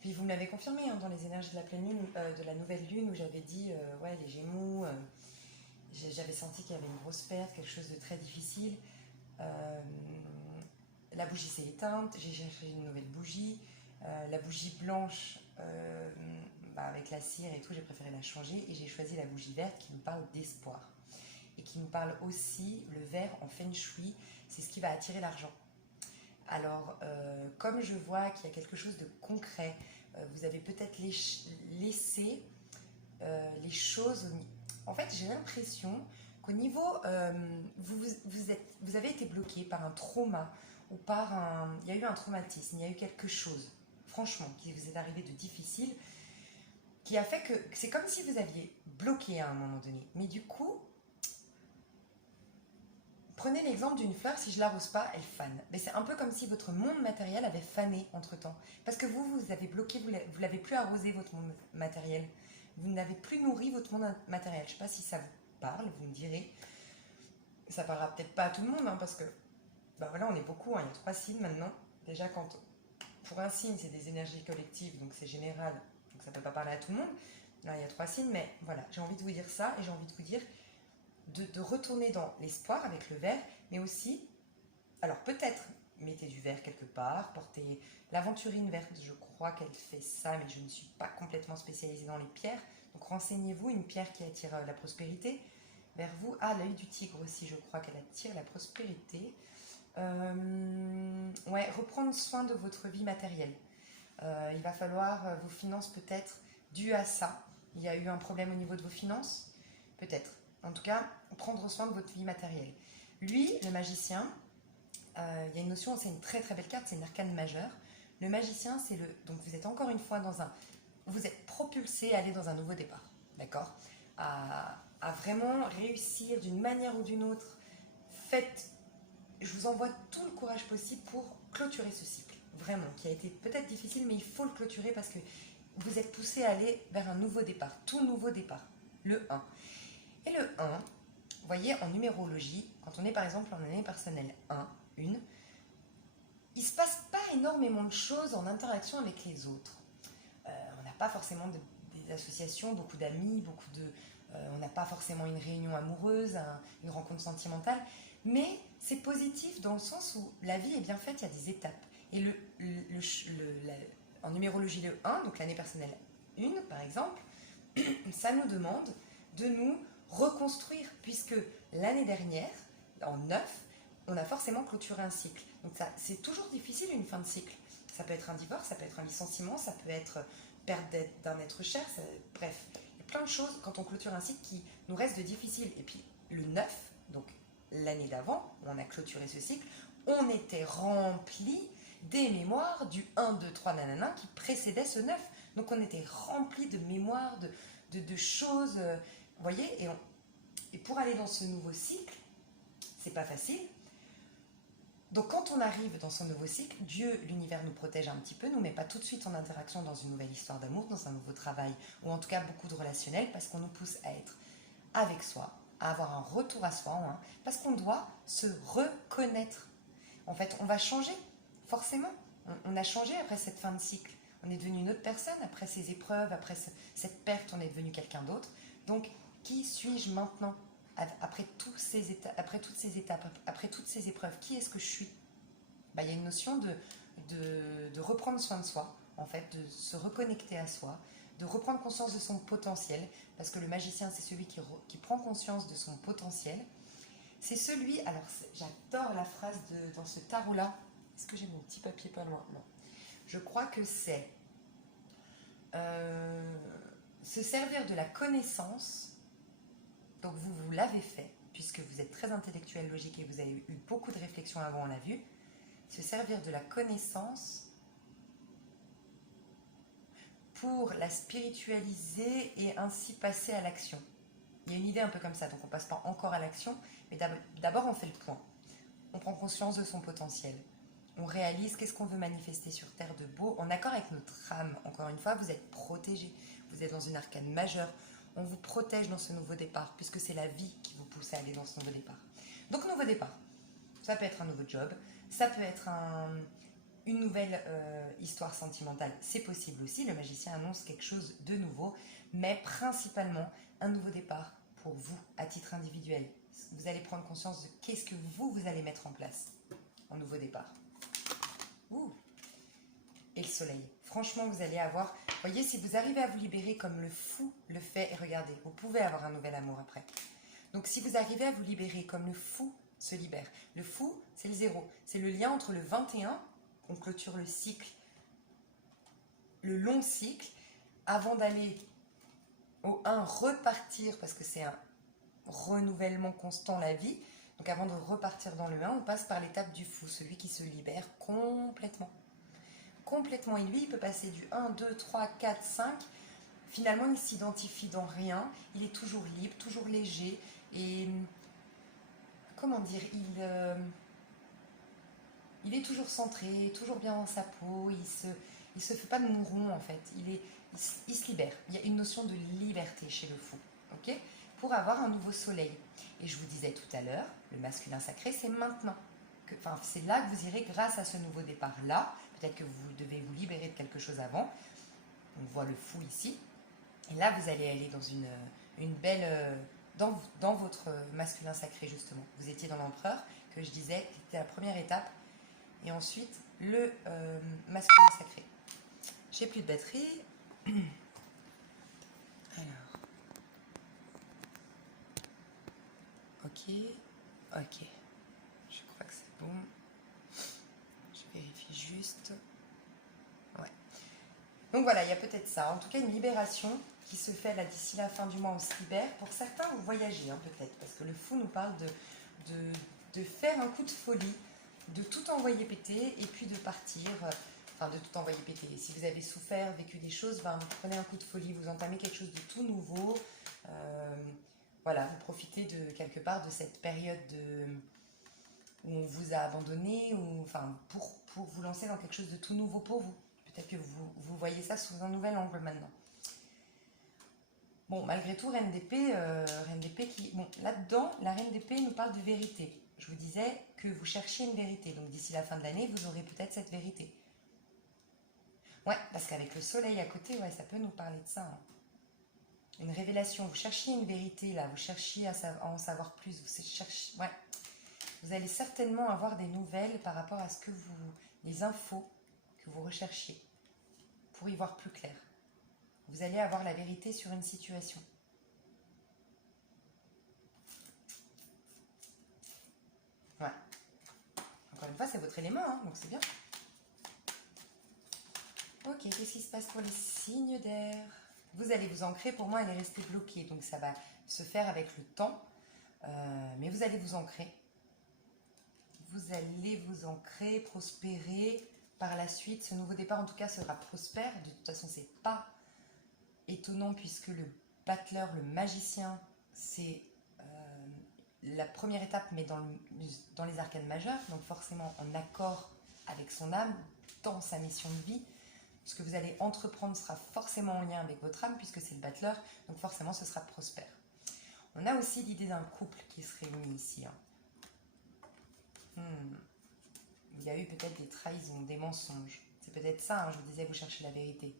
puis vous me l'avez confirmé hein, dans les énergies de la pleine lune, de la nouvelle lune, où j'avais dit, ouais, les Gémeaux, j'avais senti qu'il y avait une grosse perte, quelque chose de très difficile. La bougie s'est éteinte, j'ai cherché une nouvelle bougie. La bougie blanche, avec la cire et tout, j'ai préféré la changer et j'ai choisi la bougie verte qui me parle d'espoir. Et qui me parle aussi, le vert en feng shui, c'est ce qui va attirer l'argent. Alors, comme je vois qu'il y a quelque chose de concret, vous avez peut-être laissé les choses... En fait, j'ai l'impression qu'au niveau... vous avez été bloqué par un trauma ou par un... Il y a eu un traumatisme, il y a eu quelque chose, franchement, qui vous est arrivé de difficile, qui a fait que... C'est comme si vous aviez bloqué à un moment donné. Mais du coup... Prenez l'exemple d'une fleur, si je ne l'arrose pas, elle fane. Mais c'est un peu comme si votre monde matériel avait fané entre-temps. Parce que vous avez bloqué, vous ne l'avez plus arrosé, votre monde matériel. Vous n'avez plus nourri votre monde matériel. Je ne sais pas si ça vous parle, vous me direz. Ça ne parlera peut-être pas à tout le monde, hein, parce que voilà, on est beaucoup, hein, il y a 3 signes maintenant. Déjà, pour un signe, c'est des énergies collectives, donc c'est général, donc ça ne peut pas parler à tout le monde. Là, il y a 3 signes, mais voilà, j'ai envie de vous dire ça, et j'ai envie de vous dire de retourner dans l'espoir avec le vert, mais aussi, alors peut-être mettez du vert quelque part, portez l'aventurine verte, je crois qu'elle fait ça, mais je ne suis pas complètement spécialisée dans les pierres, donc renseignez-vous, une pierre qui attire la prospérité vers vous. Ah, l'œil du tigre aussi, je crois qu'elle attire la prospérité. Ouais, reprendre soin de votre vie matérielle. Il va falloir, vos finances peut-être, dues à ça. Il y a eu un problème au niveau de vos finances, peut-être. En tout cas, prendre soin de votre vie matérielle. Lui, le magicien, il y a une notion, c'est une très très belle carte, c'est une arcane majeure. Le magicien, c'est le... Donc vous êtes encore une fois dans un... Vous êtes propulsé à aller dans un nouveau départ, d'accord, à vraiment réussir d'une manière ou d'une autre. Faites... Je vous envoie tout le courage possible pour clôturer ce cycle, vraiment, qui a été peut-être difficile, mais il faut le clôturer parce que vous êtes poussé à aller vers un nouveau départ, tout nouveau départ, le 1. Et le 1, vous voyez, en numérologie, quand on est par exemple en année personnelle 1, il ne se passe pas énormément de choses en interaction avec les autres. On n'a pas forcément des associations, beaucoup d'amis, on n'a pas forcément une réunion amoureuse, une rencontre sentimentale, mais c'est positif dans le sens où la vie est bien faite, il y a des étapes. Et en numérologie, le 1, donc l'année personnelle 1 par exemple, ça nous demande de nous reconstruire, puisque l'année dernière, en 9, on a forcément clôturé un cycle. Donc c'est toujours difficile une fin de cycle. Ça peut être un divorce, ça peut être un licenciement, ça peut être perte d'un être cher, bref. Il y a plein de choses quand on clôture un cycle qui nous reste de difficile. Et puis le 9, donc l'année d'avant, où on a clôturé ce cycle, on était rempli des mémoires du 1, 2, 3, nanana, qui précédait ce 9. Donc on était rempli de mémoires, de choses... Vous voyez, et pour aller dans ce nouveau cycle, c'est pas facile. Donc quand on arrive dans son nouveau cycle, Dieu, l'univers nous protège un petit peu, nous met pas tout de suite en interaction dans une nouvelle histoire d'amour, dans un nouveau travail, ou en tout cas beaucoup de relationnel, parce qu'on nous pousse à être avec soi, à avoir un retour à soi, hein, parce qu'on doit se reconnaître. En fait, on va changer, forcément. On a changé après cette fin de cycle. On est devenu une autre personne après ces épreuves, après cette perte, on est devenu quelqu'un d'autre. Donc, qui suis-je maintenant après toutes ces étapes, après toutes ces épreuves? Qui est-ce que je suis? Il y a une notion de reprendre soin de soi, en fait, de se reconnecter à soi, de reprendre conscience de son potentiel, parce que le magicien, c'est celui qui prend conscience de son potentiel. C'est celui, alors j'adore la phrase dans ce tarot-là. Est-ce que j'ai mon petit papier pas loin? Non. Je crois que c'est se servir de la connaissance. Donc vous l'avez fait, puisque vous êtes très intellectuel, logique et vous avez eu beaucoup de réflexions avant, on l'a vu. Se servir de la connaissance pour la spiritualiser et ainsi passer à l'action. Il y a une idée un peu comme ça, donc on ne passe pas encore à l'action, mais d'abord on fait le point. On prend conscience de son potentiel. On réalise qu'est-ce qu'on veut manifester sur Terre de beau, en accord avec notre âme. Encore une fois, vous êtes protégé. Vous êtes dans une arcane majeure. On vous protège dans ce nouveau départ, puisque c'est la vie qui vous pousse à aller dans ce nouveau départ. Donc, nouveau départ. Ça peut être un nouveau job, ça peut être une nouvelle histoire sentimentale. C'est possible aussi. Le magicien annonce quelque chose de nouveau, mais principalement un nouveau départ pour vous, à titre individuel. Vous allez prendre conscience de qu'est-ce que vous allez mettre en place en nouveau départ. Ouh. Et le soleil. Franchement, vous allez avoir... Voyez, si vous arrivez à vous libérer comme le fou le fait, et regardez, vous pouvez avoir un nouvel amour après. Donc, si vous arrivez à vous libérer comme le fou se libère. Le fou, c'est le 0. C'est le lien entre le 21, on clôture le cycle, le long cycle, avant d'aller au 1, repartir, parce que c'est un renouvellement constant, la vie. Donc avant de repartir dans le 1, on passe par l'étape du fou, celui qui se libère complètement. Complètement. Et lui, il peut passer du 1, 2, 3, 4, 5. Finalement, il ne s'identifie dans rien. Il est toujours libre, toujours léger. Et comment dire, il est toujours centré, toujours bien dans sa peau. Il se fait pas de mouron, en fait. Il se libère. Il y a une notion de liberté chez le fou. Ok ? Pour avoir un nouveau soleil. Et je vous disais tout à l'heure, le masculin sacré, c'est maintenant. C'est là que vous irez grâce à ce nouveau départ-là. Peut-être que vous devez vous libérer de quelque chose avant. On voit le fou ici. Et là, vous allez aller dans une belle... dans votre masculin sacré, justement. Vous étiez dans l'empereur, que je disais, c'était la première étape. Et ensuite, le masculin sacré. J'ai plus de batterie. Alors... Ok. Je crois que c'est bon. Je vérifie juste. Ouais. Donc voilà, il y a peut-être ça. En tout cas, une libération qui se fait là d'ici la fin du mois, on se libère. Pour certains, vous voyagez peut-être, parce que le fou nous parle de faire un coup de folie, de tout envoyer péter et puis de partir. De tout envoyer péter. Si vous avez souffert, vécu des choses, vous prenez un coup de folie, vous entamez quelque chose de tout nouveau. Voilà, vous profitez de quelque part de cette période où on vous a abandonné, pour vous lancer dans quelque chose de tout nouveau pour vous. Peut-être que vous voyez ça sous un nouvel angle maintenant. Bon, malgré tout, Reine d'épée qui... Bon, là-dedans, la Reine d'épée nous parle de vérité. Je vous disais que vous cherchiez une vérité. Donc, d'ici la fin de l'année, vous aurez peut-être cette vérité. Ouais, parce qu'avec le soleil à côté, ouais, ça peut nous parler de ça. Hein. Une révélation. Vous cherchiez une vérité, là. Vous cherchiez à en savoir plus. Ouais. Vous allez certainement avoir des nouvelles par rapport à les infos que vous recherchiez pour y voir plus clair. Vous allez avoir la vérité sur une situation. Ouais. Encore une fois, c'est votre élément, hein, donc c'est bien. Ok, qu'est-ce qui se passe pour les signes d'air? Vous allez vous ancrer. Pour moi, elle est restée bloquée, donc ça va se faire avec le temps. Mais vous allez vous ancrer. Vous allez vous ancrer, prospérer. Par la suite, ce nouveau départ, en tout cas, sera prospère. De toute façon, c'est pas étonnant puisque le battleur, le magicien, c'est la première étape, mais dans les arcanes majeures, donc forcément en accord avec son âme, dans sa mission de vie. Ce que vous allez entreprendre sera forcément en lien avec votre âme, puisque c'est le battleur, donc forcément ce sera prospère. On a aussi l'idée d'un couple qui se réunit ici. Il y a eu peut-être des trahisons, des mensonges. C'est peut-être ça, je vous disais, vous cherchez la vérité.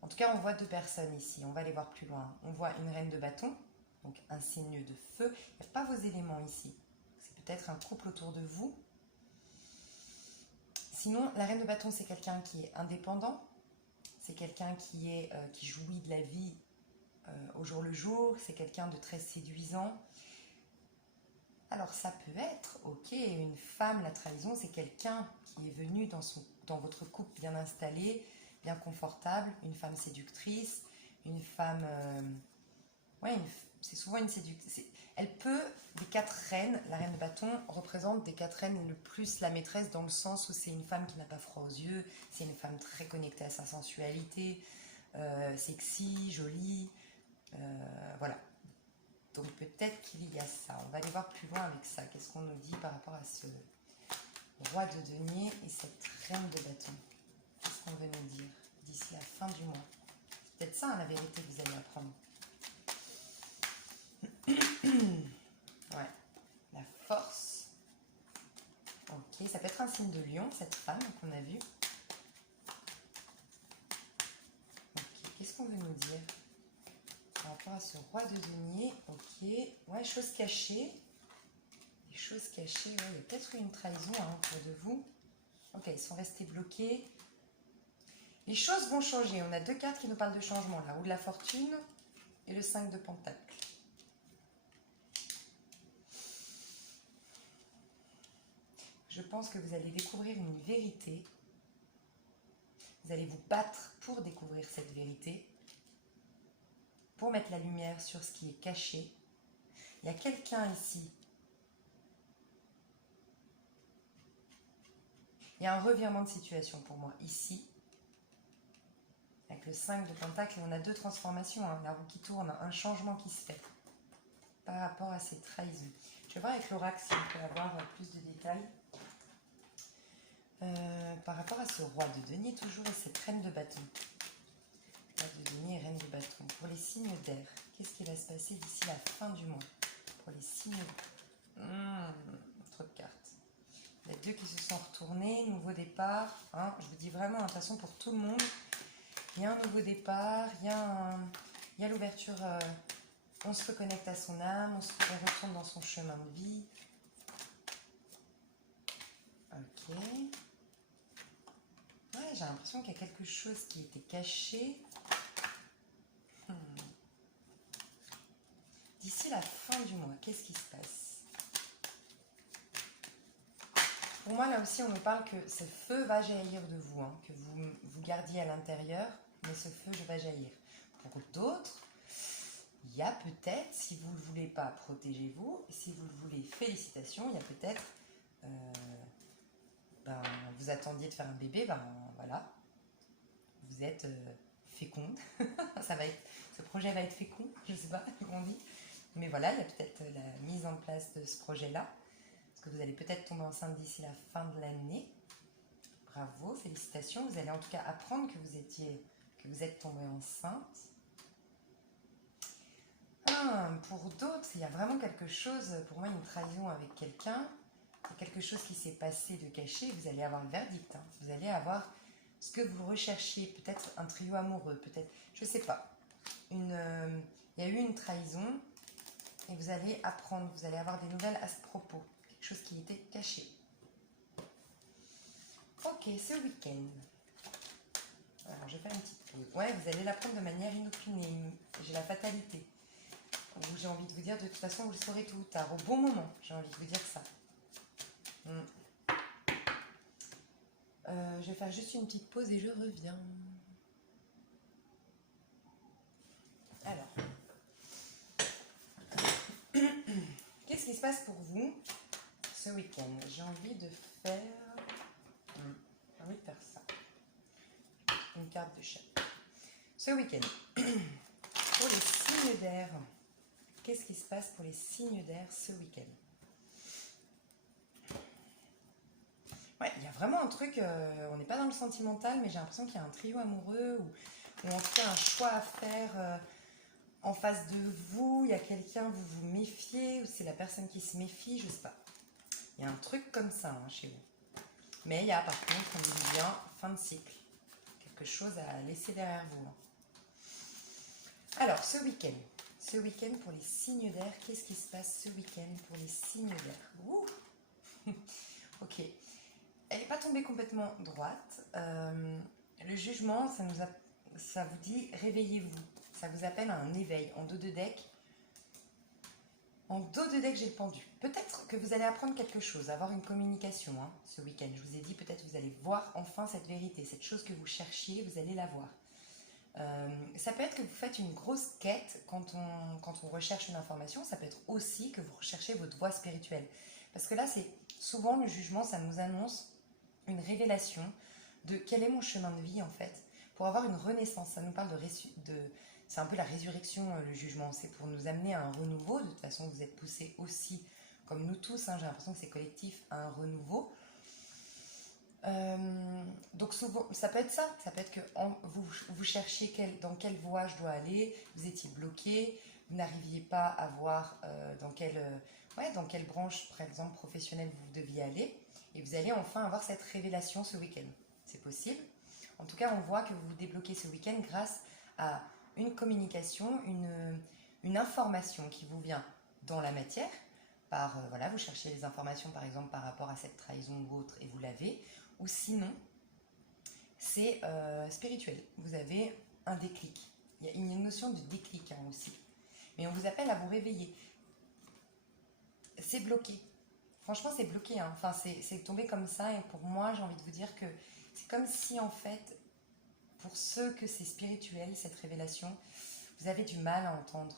En tout cas, on voit deux personnes ici, on va aller voir plus loin. On voit une reine de bâton, donc un signe de feu. Il n'y a pas vos éléments ici. C'est peut-être un couple autour de vous. Sinon, la reine de bâton, c'est quelqu'un qui est indépendant. C'est quelqu'un qui jouit de la vie au jour le jour. C'est quelqu'un de très séduisant. Alors, ça peut être, ok, une femme, la trahison, c'est quelqu'un qui est venu dans votre couple bien installé, bien confortable, une femme séductrice, une femme... c'est souvent une séductrice. Elle peut, des 4 reines, la reine de bâton représente des 4 reines le plus la maîtresse dans le sens où c'est une femme qui n'a pas froid aux yeux, c'est une femme très connectée à sa sensualité, sexy, jolie, voilà. Donc peut-être qu'il y a ça. On va aller voir plus loin avec ça. Qu'est-ce qu'on nous dit par rapport à ce roi de denier et cette reine de bâton? Qu'est-ce qu'on veut nous dire d'ici la fin du mois? C'est peut-être ça, la vérité que vous allez apprendre. Ouais, la force. Ok, ça peut être un signe de lion, cette femme qu'on a vue. Ok, qu'est-ce qu'on veut nous dire par rapport à ce roi de denier? Ok, ouais, choses cachées. Des choses cachées, ouais, il y a peut-être eu une trahison autour de vous. Ok, ils sont restés bloqués. Les choses vont changer. On a 2 cartes qui nous parlent de changement. La roue de la fortune et le 5 de pentacles. Je pense que vous allez découvrir une vérité. Vous allez vous battre pour découvrir cette vérité. Pour mettre la lumière sur ce qui est caché. Il y a quelqu'un ici. Il y a un revirement de situation pour moi ici. Avec le 5 de pentacles, on a 2 transformations. La roue qui tourne, un changement qui se fait par rapport à ces trahisons. Je vais voir avec l'oracle si on peut avoir plus de détails. Par rapport à ce roi de denier toujours et cette reine de bâton. Roi de denier et reine de bâton. Pour les signes d'air, qu'est-ce qui va se passer d'ici la fin du mois? Pour les signes... trop de cartes. Il y a 2 qui se sont retournés, nouveau départ. Je vous dis vraiment, de toute façon, pour tout le monde, il y a un nouveau départ, il y a l'ouverture, on se reconnecte à son âme, on retourne dans son chemin de vie. Ok. Ouais, j'ai l'impression qu'il y a quelque chose qui était caché. D'ici la fin du mois, qu'est-ce qui se passe? Pour moi, là aussi, on nous parle que ce feu va jaillir de vous, que vous gardiez à l'intérieur, mais ce feu va jaillir. Pour d'autres, il y a peut-être, si vous ne le voulez pas, protégez-vous. Si vous le voulez, félicitations. Il y a peut-être, vous attendiez de faire un bébé, voilà. Vous êtes féconde. Ce projet va être fécond, je ne sais pas comment on dit. Mais voilà, il y a peut-être la mise en place de ce projet-là. Parce que vous allez peut-être tomber enceinte d'ici la fin de l'année. Bravo, félicitations. Vous allez en tout cas apprendre que vous êtes tombée enceinte. Pour d'autres, il y a vraiment quelque chose, pour moi, une trahison avec quelqu'un. Quelque chose qui s'est passé de caché. Vous allez avoir le verdict. Vous allez avoir ce que vous recherchiez. Peut-être un trio amoureux. Peut-être, je ne sais pas. Il y a eu une trahison. Et vous allez apprendre. Vous allez avoir des nouvelles à ce propos. Quelque chose qui était caché. Ok, ce week-end. Alors, je vais faire une petite pause. Ouais, vous allez l'apprendre de manière inopinée. J'ai la fatalité. J'ai envie de vous dire, de toute façon, vous le saurez tôt ou tard. Au bon moment, j'ai envie de vous dire ça. Je vais faire juste une petite pause et je reviens. Alors. Qu'est-ce qui se passe pour vous ce week-end? J'ai envie de faire... J'ai envie de faire ça. Une carte de chat. Ce week-end, pour les signes d'air, qu'est-ce qui se passe pour les signes d'air ce week-end? Ouais, il y a vraiment un truc, on n'est pas dans le sentimental, mais j'ai l'impression qu'il y a un trio amoureux ou en tout cas un choix à faire en face de vous. Il y a quelqu'un, vous vous méfiez, ou c'est la personne qui se méfie, je sais pas. Il y a un truc comme ça hein, chez vous. Mais il y a par contre, on dit bien, fin de cycle. Quelque chose à laisser derrière vous. Hein. Alors, ce week-end pour les signes d'air, qu'est-ce qui se passe ce week-end pour les signes d'air? Ouh. Ok. Elle n'est pas tombée complètement droite. Le jugement, ça vous dit réveillez-vous. Ça vous appelle à un éveil. En dos de deck, j'ai le pendu. Peut-être que vous allez apprendre quelque chose, avoir une communication hein, ce week-end. Je vous ai dit, peut-être vous allez voir enfin cette vérité, cette chose que vous cherchiez, vous allez la voir. Ça peut être que vous faites une grosse quête quand on recherche une information. Ça peut être aussi que vous recherchez votre voie spirituelle. Parce que là, c'est souvent le jugement, ça nous annonce une révélation de quel est mon chemin de vie en fait, pour avoir une renaissance. Ça nous parle c'est un peu la résurrection, le jugement. C'est pour nous amener à un renouveau. De toute façon, vous êtes poussés aussi, comme nous tous, hein, j'ai l'impression que c'est collectif, à un renouveau. Donc souvent, ça peut être ça. Ça peut être que vous cherchiez dans quelle voie je dois aller, vous étiez bloqué, vous n'arriviez pas à voir dans quelle branche, par exemple, professionnelle vous deviez aller. Et vous allez enfin avoir cette révélation ce week-end. C'est possible. En tout cas, on voit que vous vous débloquez ce week-end grâce à une communication, une information qui vous vient dans la matière. Voilà, vous cherchez les informations par exemple par rapport à cette trahison ou autre et vous l'avez. Ou sinon, c'est spirituel. Vous avez un déclic. Il y a une notion de déclic hein, aussi. Mais on vous appelle à vous réveiller. C'est bloqué. Franchement, c'est bloqué. Hein. Enfin, c'est tombé comme ça. Et pour moi, j'ai envie de vous dire que c'est comme si, en fait, pour ceux que c'est spirituel, cette révélation, vous avez du mal à entendre.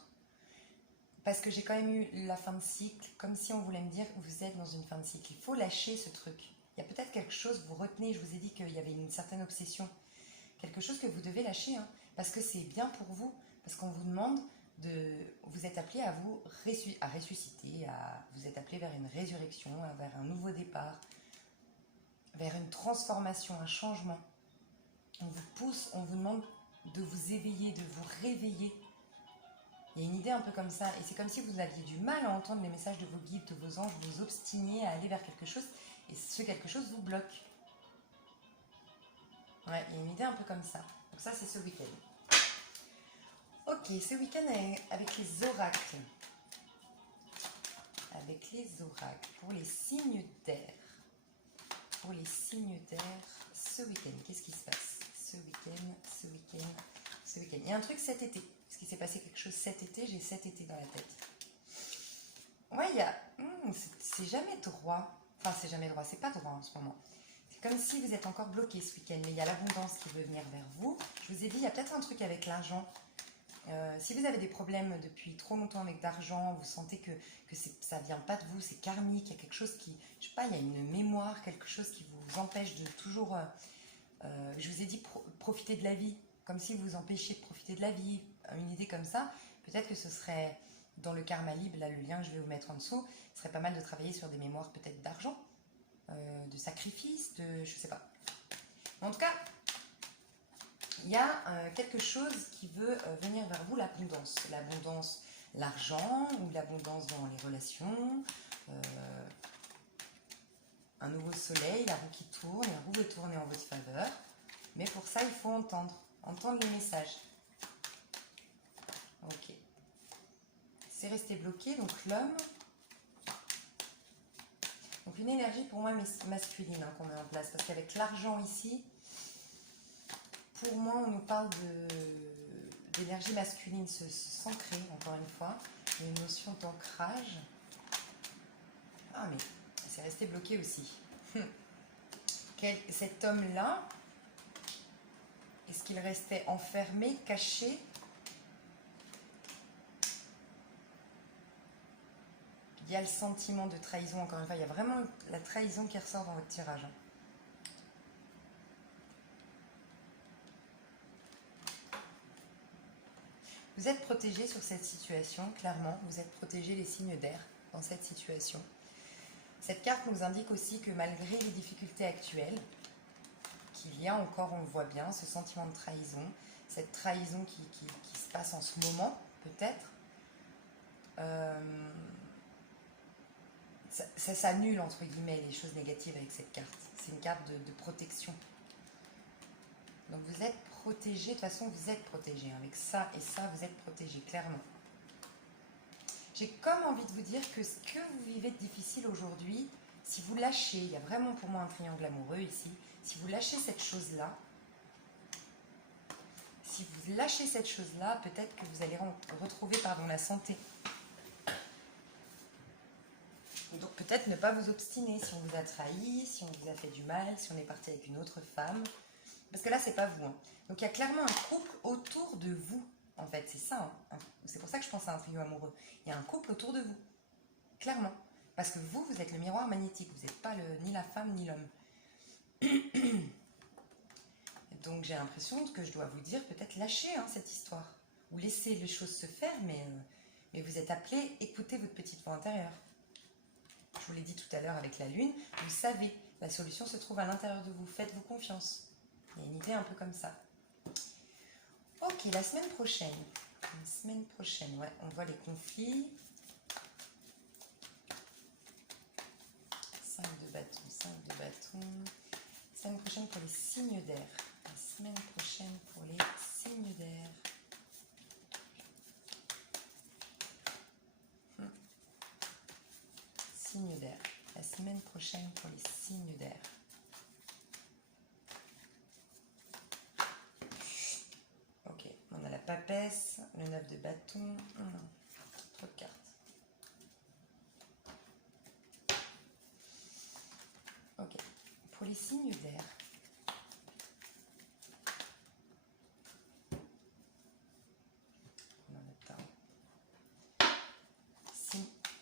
Parce que j'ai quand même eu la fin de cycle, comme si on voulait me dire, vous êtes dans une fin de cycle. Il faut lâcher ce truc. Il y a peut-être quelque chose, vous retenez, je vous ai dit qu'il y avait une certaine obsession. Quelque chose que vous devez lâcher, hein, parce que c'est bien pour vous. Parce qu'on vous demande vous êtes appelé à ressusciter, vous êtes appelé vers une résurrection, vers un nouveau départ, vers une transformation, un changement. On vous pousse, on vous demande de vous éveiller, de vous réveiller. Il y a une idée un peu comme ça, et c'est comme si vous aviez du mal à entendre les messages de vos guides, de vos anges, vous obstiniez à aller vers quelque chose, et ce quelque chose vous bloque. Ouais, il y a une idée un peu comme ça. Donc ça, c'est ce week-end. Ok, ce week-end avec les oracles. Avec les oracles. Pour les signes d'air. Pour les signes d'air, ce week-end, qu'est-ce qui se passe? Ce week-end. Il y a un truc cet été. Est-ce qu'il s'est passé quelque chose cet été? J'ai cet été dans la tête. Ouais, il y a... c'est jamais droit. Enfin, c'est jamais droit. C'est pas droit en ce moment. C'est comme si vous êtes encore bloqué ce week-end. Mais il y a l'abondance qui veut venir vers vous. Je vous ai dit, il y a peut-être un truc avec l'argent. Si vous avez des problèmes depuis trop longtemps avec l'argent, vous sentez que ça ne vient pas de vous, c'est karmique, il y a quelque chose qui, je sais pas, il y a une mémoire, quelque chose qui vous empêche de toujours, je vous ai dit, profiter de la vie, comme si vous vous empêchiez de profiter de la vie, une idée comme ça, peut-être que ce serait, dans le karma libre, là le lien que je vais vous mettre en dessous, ce serait pas mal de travailler sur des mémoires peut-être d'argent, de sacrifice, je sais pas. En tout cas, il y a quelque chose qui veut venir vers vous, l'abondance. L'abondance, l'argent ou l'abondance dans les relations. Un nouveau soleil, la roue qui tourne, la roue veut tourner en votre faveur. Mais pour ça, il faut entendre les messages. Ok. C'est resté bloqué, donc l'homme. Donc une énergie pour moi masculine hein, qu'on met en place. Parce qu'avec l'argent ici, pour moi, on nous parle d'énergie masculine, s'ancrer, encore une fois, une notion d'ancrage. Ah, mais c'est resté bloqué aussi. Cet homme-là, est-ce qu'il restait enfermé, caché? Il y a le sentiment de trahison, encore une fois. Il y a vraiment la trahison qui ressort dans votre tirage. Hein. Vous êtes protégés sur cette situation, clairement. Vous êtes protégés les signes d'air dans cette situation. Cette carte nous indique aussi que malgré les difficultés actuelles, qu'il y a encore, on le voit bien, ce sentiment de trahison, cette trahison qui se passe en ce moment, peut-être, ça s'annule, entre guillemets, les choses négatives avec cette carte. C'est une carte de protection. Donc vous êtes protégé, de toute façon vous êtes protégé. Avec ça et ça, vous êtes protégé, clairement. J'ai comme envie de vous dire que ce que vous vivez de difficile aujourd'hui, si vous lâchez, il y a vraiment pour moi un triangle amoureux ici, si vous lâchez cette chose-là, peut-être que vous allez retrouver la santé. Donc peut-être ne pas vous obstiner si on vous a trahi, si on vous a fait du mal, si on est parti avec une autre femme. Parce que là, c'est pas vous. Hein. Donc il y a clairement un couple autour de vous. En fait, c'est ça. Hein. C'est pour ça que je pense à un trio amoureux. Il y a un couple autour de vous. Clairement. Parce que vous êtes le miroir magnétique. Vous n'êtes pas ni la femme ni l'homme. Donc j'ai l'impression que je dois vous dire peut-être lâcher cette histoire. Ou laisser les choses se faire, mais vous êtes appelé, écoutez votre petite voix intérieure. Je vous l'ai dit tout à l'heure avec la lune, vous savez, la solution se trouve à l'intérieur de vous, faites-vous confiance. Il y a une idée un peu comme ça. Ok, la semaine prochaine. Ouais, on voit les conflits. 5 de bâton, 5 de bâton. Semaine prochaine pour les signes d'air. La semaine prochaine pour les signes d'air. Signes d'air. La semaine prochaine pour les signes d'air. Ok, on a la papesse, le 9 de bâton. Trop de cartes. Ok, pour les signes d'air.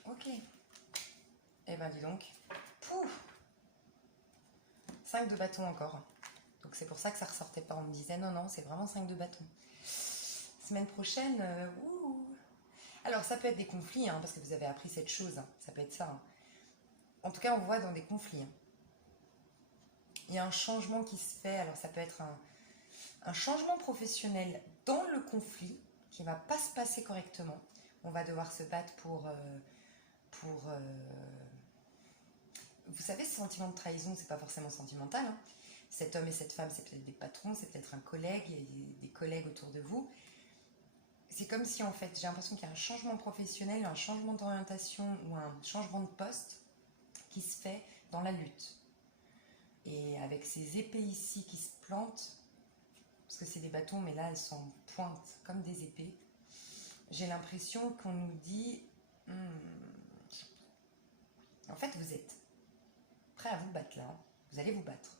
Ok. Eh ben dis donc. Pouf 5 de bâton encore. Donc c'est pour ça que ça ressortait pas. On me disait non, c'est vraiment 5 de bâton. Semaine prochaine, Alors ça peut être des conflits, parce que vous avez appris cette chose. Ça peut être ça. En tout cas, on voit dans des conflits. Il y a un changement qui se fait. Alors ça peut être un changement professionnel dans le conflit qui ne va pas se passer correctement. On va devoir se battre pour vous savez, ce sentiment de trahison, c'est pas forcément sentimental. Cet homme et cette femme, c'est peut-être des patrons, c'est peut-être un collègue, il y a des collègues autour de vous. C'est comme si, en fait, j'ai l'impression qu'il y a un changement professionnel, un changement d'orientation ou un changement de poste qui se fait dans la lutte. Et avec ces épées ici qui se plantent, parce que c'est des bâtons, mais là, elles sont en pointe, comme des épées, j'ai l'impression qu'on nous dit... en fait, vous êtes prêt à vous battre là. Vous allez vous battre.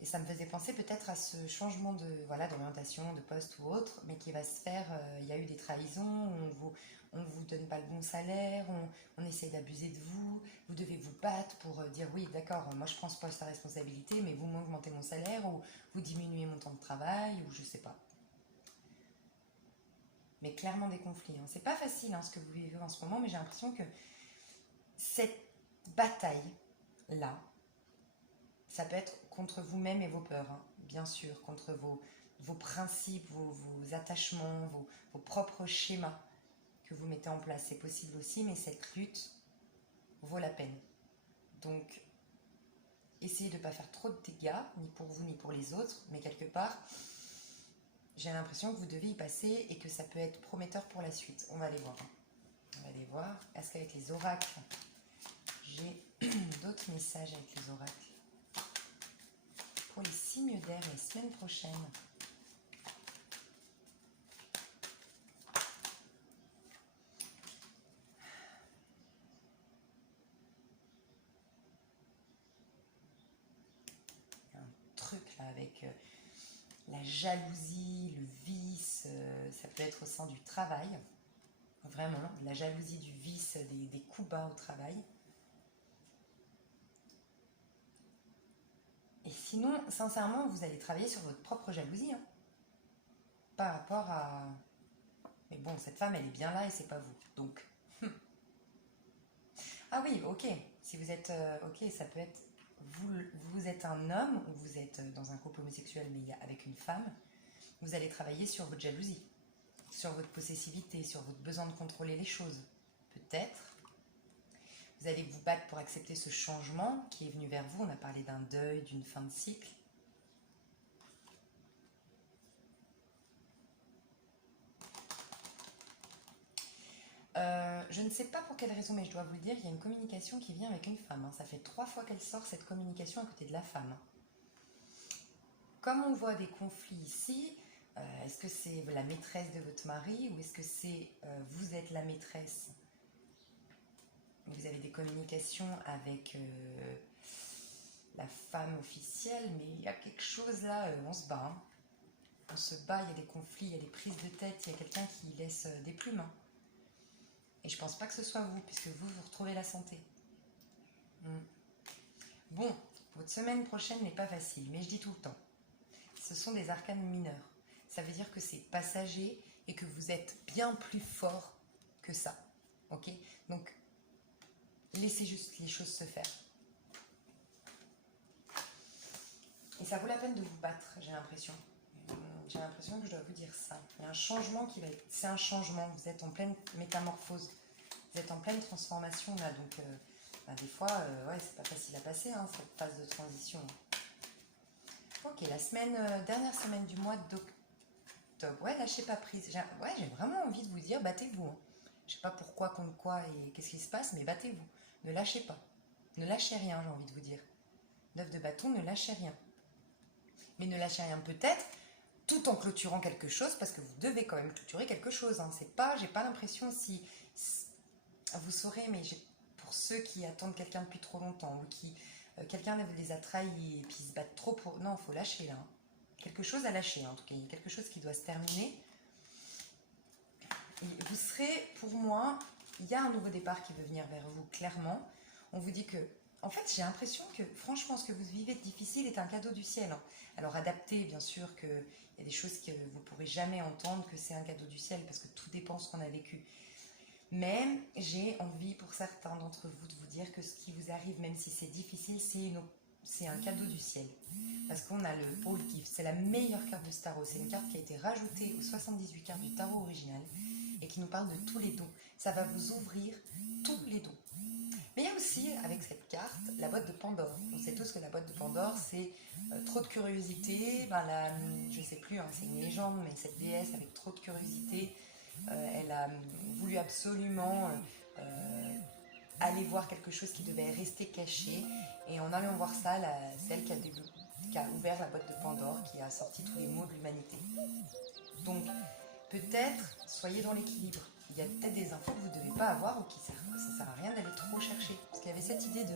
Et ça me faisait penser peut-être à ce changement d'orientation, de poste ou autre, mais qui va se faire, il y a eu des trahisons, on vous donne pas le bon salaire, on essaie d'abuser de vous, vous devez vous battre pour dire oui, d'accord, moi je prends ce poste à responsabilité, mais vous m'augmentez mon salaire, ou vous diminuez mon temps de travail, ou je sais pas. Mais clairement des conflits. C'est pas facile ce que vous vivez en ce moment, mais j'ai l'impression que cette bataille-là, ça peut être contre vous-même et vos peurs, bien sûr, contre vos principes, vos attachements, vos propres schémas que vous mettez en place. C'est possible aussi, mais cette lutte vaut la peine. Donc, essayez de ne pas faire trop de dégâts, ni pour vous, ni pour les autres, mais quelque part, j'ai l'impression que vous devez y passer et que ça peut être prometteur pour la suite. On va aller voir. Est-ce qu'avec les oracles, j'ai d'autres messages avec les oracles? Pour les signes d'air la semaine prochaine. Il y a un truc là avec la jalousie, le vice, ça peut être au sein du travail. Vraiment, la jalousie, du vice, des coups bas au travail. Et sinon, sincèrement, vous allez travailler sur votre propre jalousie. Par rapport à Mais bon, cette femme, elle est bien là et c'est pas vous. Donc, ah oui, ok. Si vous êtes, ok, ça peut être, vous êtes un homme ou vous êtes dans un couple homosexuel mais avec une femme, vous allez travailler sur votre jalousie, sur votre possessivité, sur votre besoin de contrôler les choses. Peut-être. Vous allez vous battre pour accepter ce changement qui est venu vers vous. On a parlé d'un deuil, d'une fin de cycle. Je ne sais pas pour quelle raison, mais je dois vous le dire, il y a une communication qui vient avec une femme. Ça fait 3 fois qu'elle sort cette communication à côté de la femme. Comme on voit des conflits ici, est-ce que c'est la maîtresse de votre mari ou est-ce que c'est vous êtes la maîtresse? Vous avez des communications avec la femme officielle, mais il y a quelque chose là, on se bat. Hein. On se bat, il y a des conflits, il y a des prises de tête, il y a quelqu'un qui laisse des plumes. Hein. Et je pense pas que ce soit vous, puisque vous retrouvez la santé. Bon, votre semaine prochaine n'est pas facile, mais je dis tout le temps. Ce sont des arcanes mineurs. Ça veut dire que c'est passager et que vous êtes bien plus fort que ça. Ok? Donc, laissez juste les choses se faire. Et ça vaut la peine de vous battre, j'ai l'impression. J'ai l'impression que je dois vous dire ça. Il y a un changement qui va être... C'est un changement. Vous êtes en pleine métamorphose. Vous êtes en pleine transformation là. Donc, des fois, ouais, c'est pas facile à passer, hein, cette phase de transition. Ok, la semaine, dernière semaine du mois d'octobre. Ouais, lâchez pas prise. J'ai vraiment envie de vous dire, battez-vous. Hein. Je sais pas pourquoi, contre quoi et qu'est-ce qui se passe, mais battez-vous. Ne lâchez pas. Ne lâchez rien, j'ai envie de vous dire. 9 de bâton, ne lâchez rien. Mais ne lâchez rien peut-être tout en clôturant quelque chose, parce que vous devez quand même clôturer quelque chose. Hein. C'est pas, j'ai pas l'impression si vous saurez, mais pour ceux qui attendent quelqu'un depuis trop longtemps ou qui quelqu'un les a trahis et puis ils se battent trop pour... Non, il faut lâcher là. Hein. Quelque chose à lâcher, en tout cas. Il y a quelque chose qui doit se terminer. Et vous serez, pour moi, il y a un nouveau départ qui veut venir vers vous, clairement. On vous dit que... En fait, j'ai l'impression que, franchement, ce que vous vivez de difficile est un cadeau du ciel. Hein. Alors, adaptez, bien sûr, qu'il y a des choses que vous ne pourrez jamais entendre, que c'est un cadeau du ciel, parce que tout dépend de ce qu'on a vécu. Mais j'ai envie pour certains d'entre vous de vous dire que ce qui vous arrive, même si c'est difficile, c'est un cadeau du ciel. Parce qu'on a le All Gift, c'est la meilleure carte de ce tarot. C'est une carte qui a été rajoutée aux 78 cartes du tarot original et qui nous parle de tous les dons. Ça va vous ouvrir tous les dons. Mais il y a aussi, avec cette carte, la boîte de Pandore. On sait tous que la boîte de Pandore, c'est trop de curiosité. Je ne sais plus, hein, c'est une légende, mais cette déesse avec trop de curiosité, elle a voulu absolument aller voir quelque chose qui devait rester caché. Et en allant voir ça, celle qui a ouvert la boîte de Pandore, qui a sorti tous les maux de l'humanité. Donc, peut-être, soyez dans l'équilibre. Il y a peut-être des infos que vous ne devez pas avoir ou ça ne sert à rien d'aller trop chercher. Parce qu'il y avait cette idée de...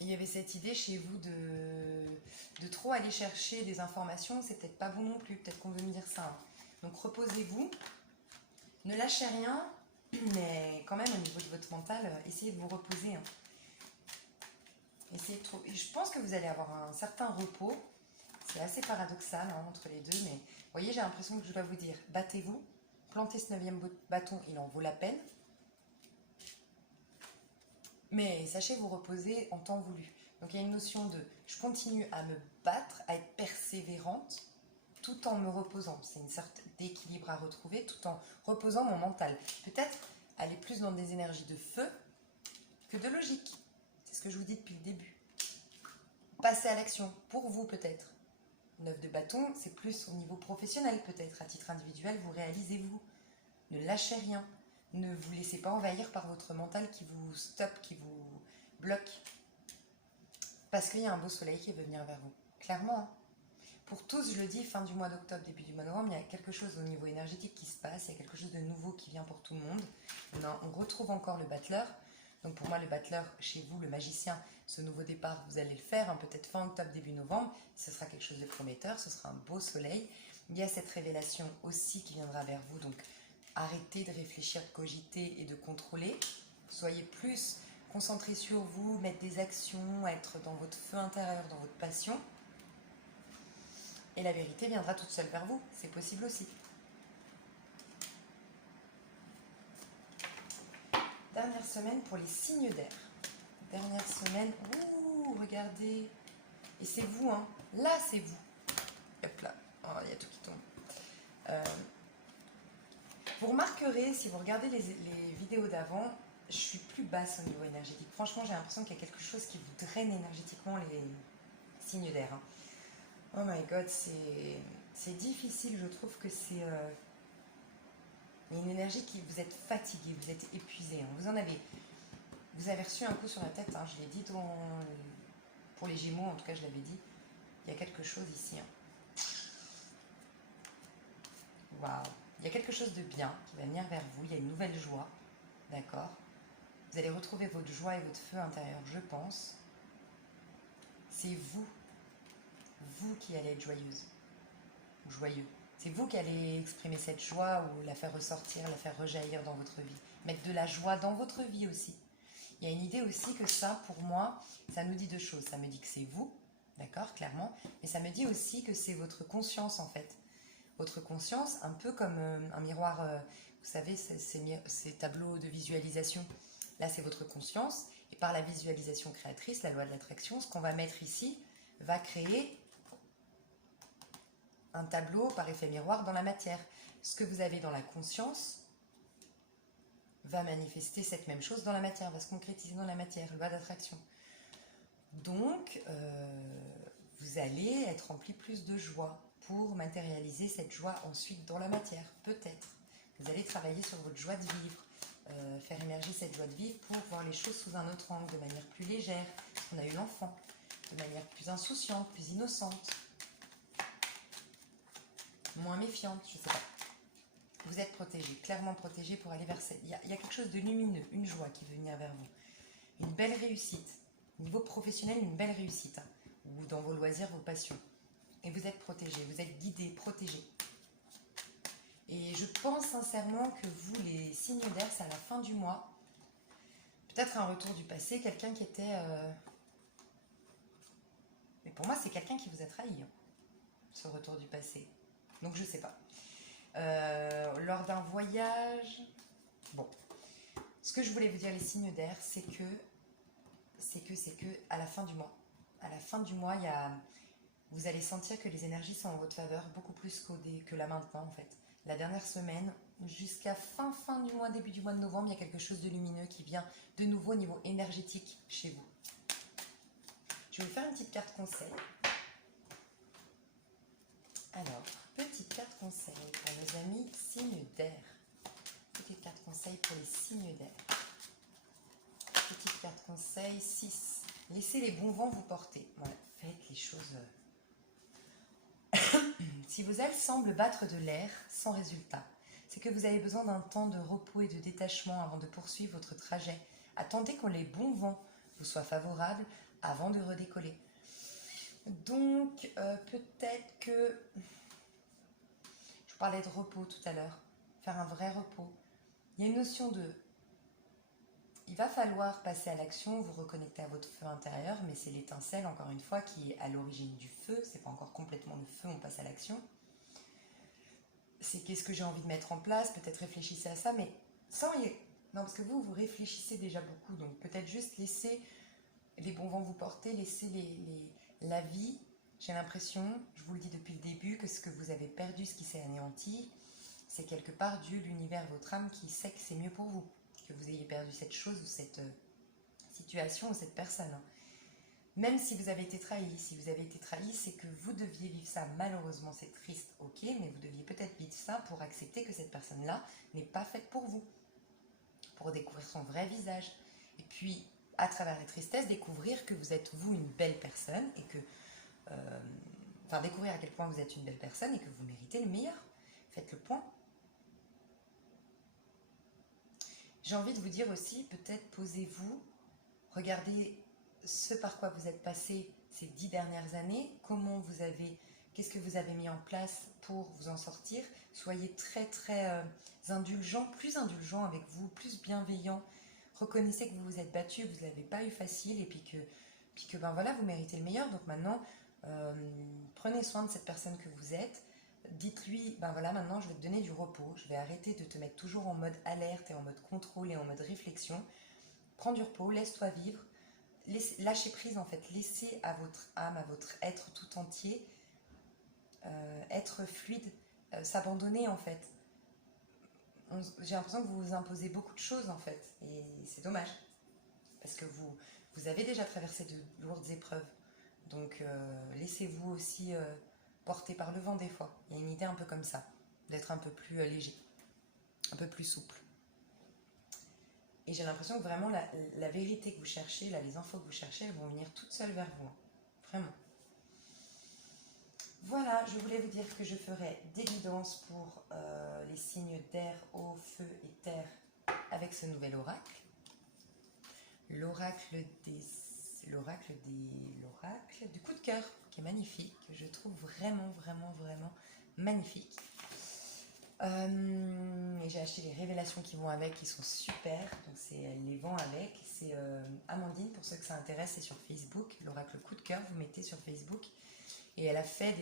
Il y avait cette idée chez vous de trop aller chercher des informations. C'est peut-être pas vous non plus. Peut-être qu'on veut me dire ça. Hein. Donc reposez-vous. Ne lâchez rien. Mais quand même, au niveau de votre mental, essayez de vous reposer. Hein. Je pense que vous allez avoir un certain repos. C'est assez paradoxal hein, entre les deux, mais vous voyez, j'ai l'impression que je dois vous dire, battez-vous, plantez ce 9e bâton, il en vaut la peine. Mais sachez vous reposer en temps voulu. Donc il y a une notion de, je continue à me battre, à être persévérante, tout en me reposant. C'est une sorte d'équilibre à retrouver, tout en reposant mon mental. Peut-être aller plus dans des énergies de feu que de logique. C'est ce que je vous dis depuis le début. Passez à l'action, pour vous peut-être. 9 de bâton, c'est plus au niveau professionnel peut-être. À titre individuel, vous réalisez-vous. Ne lâchez rien. Ne vous laissez pas envahir par votre mental qui vous stoppe, qui vous bloque. Parce qu'il y a un beau soleil qui veut venir vers vous. Clairement. Hein. Pour tous, je le dis, fin du mois d'octobre, début du mois de novembre, il y a quelque chose au niveau énergétique qui se passe. Il y a quelque chose de nouveau qui vient pour tout le monde. On retrouve encore le battleur. Donc pour moi, le battleur, chez vous, le magicien, ce nouveau départ, vous allez le faire, hein, peut-être fin octobre, début novembre. Ce sera quelque chose de prometteur, ce sera un beau soleil. Il y a cette révélation aussi qui viendra vers vous. Donc arrêtez de réfléchir, de cogiter et de contrôler. Soyez plus concentrés sur vous, mettre des actions, être dans votre feu intérieur, dans votre passion. Et la vérité viendra toute seule vers vous, c'est possible aussi. Dernière semaine pour les signes d'air. Dernière semaine, ouh, regardez. Et c'est vous, hein. Là, c'est vous. Hop là, oh, il y a tout qui tombe. Vous remarquerez, si vous regardez les vidéos d'avant, je suis plus basse au niveau énergétique. Franchement, j'ai l'impression qu'il y a quelque chose qui vous draine énergétiquement les signes d'air. Hein. Oh my god, c'est difficile, je trouve que c'est une énergie qui vous êtes fatigué, vous êtes épuisé. Hein. Vous avez reçu un coup sur la tête, hein, je l'ai dit pour les Gémeaux, en tout cas je l'avais dit. Il y a quelque chose ici. Hein. Waouh, il y a quelque chose de bien qui va venir vers vous, il y a une nouvelle joie, d'accord. Vous allez retrouver votre joie et votre feu intérieur, je pense. C'est vous qui allez être joyeuse, ou joyeux. C'est vous qui allez exprimer cette joie ou la faire ressortir, la faire rejaillir dans votre vie. Mettre de la joie dans votre vie aussi. Il y a une idée aussi que ça, pour moi, ça nous dit deux choses. Ça me dit que c'est vous, d'accord, clairement, mais ça me dit aussi que c'est votre conscience, en fait. Votre conscience, un peu comme un miroir, vous savez, ces tableaux de visualisation. Là, c'est votre conscience, et par la visualisation créatrice, la loi de l'attraction, ce qu'on va mettre ici va créer un tableau par effet miroir dans la matière. Ce que vous avez dans la conscience va manifester cette même chose dans la matière, va se concrétiser dans la matière, loi d'attraction. Donc, vous allez être rempli plus de joie pour matérialiser cette joie ensuite dans la matière, peut-être. Vous allez travailler sur votre joie de vivre, faire émerger cette joie de vivre pour voir les choses sous un autre angle, de manière plus légère, parce qu'on a eu l'enfant, de manière plus insouciante, plus innocente, moins méfiante, je ne sais pas. Vous êtes protégé, clairement protégé pour aller vers cette... Il y a quelque chose de lumineux, une joie qui veut venir vers vous. Une belle réussite. Au niveau professionnel, une belle réussite. Hein, ou dans vos loisirs, vos passions. Et vous êtes protégé, vous êtes guidé, protégé. Et je pense sincèrement que vous, les signes d'air, c'est à la fin du mois. Peut-être un retour du passé, quelqu'un qui était... Mais pour moi, c'est quelqu'un qui vous a trahi, hein, ce retour du passé. Donc je sais pas. Lors d'un voyage... Bon. Ce que je voulais vous dire, les signes d'air, c'est que à la fin du mois, vous allez sentir que les énergies sont en votre faveur, beaucoup plus que là maintenant, en fait. La dernière semaine, jusqu'à fin du mois, début du mois de novembre, il y a quelque chose de lumineux qui vient de nouveau au niveau énergétique chez vous. Je vais vous faire une petite carte conseil. Alors, petite carte conseil pour nos amis signes d'air. Petite carte conseil pour les signes d'air. Petite carte conseil 6. Laissez les bons vents vous porter. Voilà, faites les choses. Si vos ailes semblent battre de l'air sans résultat, c'est que vous avez besoin d'un temps de repos et de détachement avant de poursuivre votre trajet. Attendez que les bons vents vous soient favorables avant de redécoller. Donc, peut-être que... Je vous parlais de repos tout à l'heure. Faire un vrai repos. Il y a une notion de... Il va falloir passer à l'action, vous reconnecter à votre feu intérieur, mais c'est l'étincelle, encore une fois, qui est à l'origine du feu. C'est pas encore complètement le feu, on passe à l'action. C'est qu'est-ce que j'ai envie de mettre en place, peut-être réfléchissez à ça, mais sans y... Non, parce que vous réfléchissez déjà beaucoup, donc peut-être juste laisser les bons vents vous porter, laisser la vie. J'ai l'impression, je vous le dis depuis le début, que ce que vous avez perdu, ce qui s'est anéanti, c'est quelque part dû l'univers, votre âme qui sait que c'est mieux pour vous, que vous ayez perdu cette chose ou cette situation ou cette personne. Même si vous avez été trahi, c'est que vous deviez vivre ça. Malheureusement, c'est triste, ok, mais vous deviez peut-être vivre ça pour accepter que cette personne-là n'est pas faite pour vous, pour découvrir son vrai visage. Et puis, à travers la tristesse, découvrir que vous êtes, vous, une belle personne et que... découvrir à quel point vous êtes une belle personne et que vous méritez le meilleur. Faites le point. J'ai envie de vous dire aussi, peut-être posez-vous, regardez ce par quoi vous êtes passé ces 10 dernières années, qu'est-ce que vous avez mis en place pour vous en sortir. Soyez très très indulgents, plus indulgents avec vous, plus bienveillants. Reconnaissez que vous vous êtes battu, que vous ne l'avez pas eu facile et puis que ben voilà, vous méritez le meilleur. Donc maintenant, Prenez soin de cette personne que vous êtes. Dites-lui, ben voilà, maintenant je vais te donner du repos, je vais arrêter de te mettre toujours en mode alerte et en mode contrôle et en mode réflexion. Prends du repos, laisse-toi vivre, lâchez prise en fait, laissez à votre âme, à votre être tout entier, être fluide, s'abandonner en fait. J'ai l'impression que vous vous imposez beaucoup de choses en fait, et c'est dommage, parce que vous avez déjà traversé de lourdes épreuves, donc laissez-vous aussi porter par le vent des fois. Il y a une idée un peu comme ça, d'être un peu plus léger, un peu plus souple. Et j'ai l'impression que vraiment la vérité que vous cherchez, là, les infos que vous cherchez, elles vont venir toutes seules vers vous, vraiment. Voilà, je voulais vous dire que je ferai des guidances pour les signes d'air, eau, feu et terre avec ce nouvel oracle. L'oracle du coup de cœur, qui est magnifique, que je trouve vraiment magnifique. Et j'ai acheté les révélations qui vont avec, qui sont super, donc c'est les vents avec. C'est Amandine, pour ceux que ça intéresse, c'est sur Facebook, l'oracle coup de cœur, vous mettez sur Facebook. Et elle a fait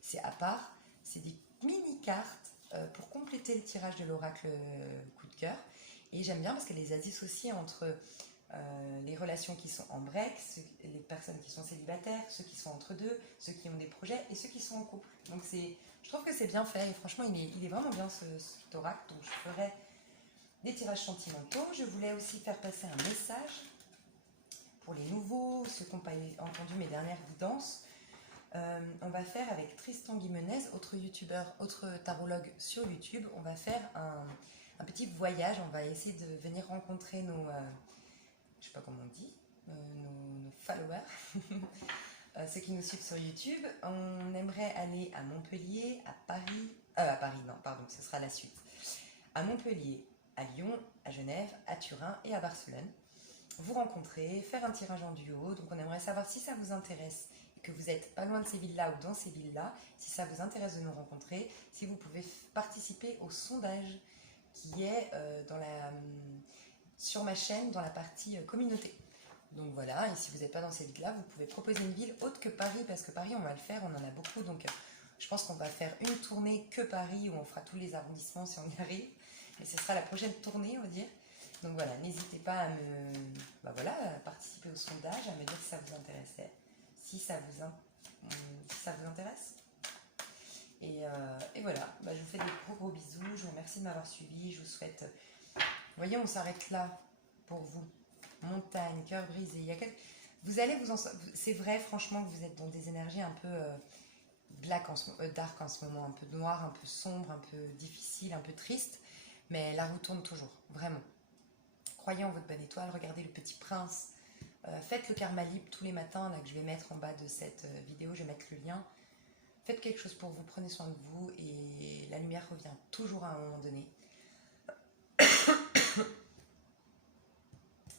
c'est à part, c'est des mini cartes pour compléter le tirage de l'oracle coup de cœur. Et j'aime bien parce qu'elle les a dissociées entre les relations qui sont en break, les personnes qui sont célibataires, ceux qui sont entre deux, ceux qui ont des projets et ceux qui sont en couple. Donc je trouve que c'est bien fait et franchement il est vraiment bien cet oracle. Donc je ferai des tirages sentimentaux. Je voulais aussi faire passer un message pour les nouveaux, ceux qui n'ont pas entendu mes dernières guidances. On va faire avec Tristan Guimenez, autre youtubeur, autre tarologue sur YouTube, on va faire un petit voyage, on va essayer de venir rencontrer nos, je sais pas comment on dit, nos followers, ceux qui nous suivent sur YouTube. On aimerait aller à Montpellier, à Paris non, pardon, ce sera la suite. À Montpellier, à Lyon, à Genève, à Turin et à Barcelone. Vous rencontrer, faire un tirage en duo, donc on aimerait savoir si ça vous intéresse, que vous êtes pas loin de ces villes-là ou dans ces villes-là, si ça vous intéresse de nous rencontrer, si vous pouvez participer au sondage qui est sur ma chaîne dans la partie communauté. Donc voilà, et si vous n'êtes pas dans ces villes-là, vous pouvez proposer une ville autre que Paris, parce que Paris on va le faire, on en a beaucoup, donc je pense qu'on va faire une tournée que Paris, où on fera tous les arrondissements si on y arrive, et ce sera la prochaine tournée on va dire. Donc voilà, n'hésitez pas à à participer au sondage, à me dire si ça vous intéressait, si ça vous intéresse. Et voilà, je vous fais des gros bisous, je vous remercie de m'avoir suivi, je vous souhaite... Vous voyez, on s'arrête là pour vous. Montagne, cœur brisé. C'est vrai, franchement, que vous êtes dans des énergies un peu dark en ce moment, un peu noir, un peu sombre, un peu difficile, un peu triste. Mais la roue tourne toujours, vraiment. Croyez en votre bonne étoile, regardez Le Petit Prince. Faites le karma libre tous les matins, là, que je vais mettre en bas de cette vidéo, je vais mettre le lien. Faites quelque chose pour vous, prenez soin de vous et la lumière revient toujours à un moment donné.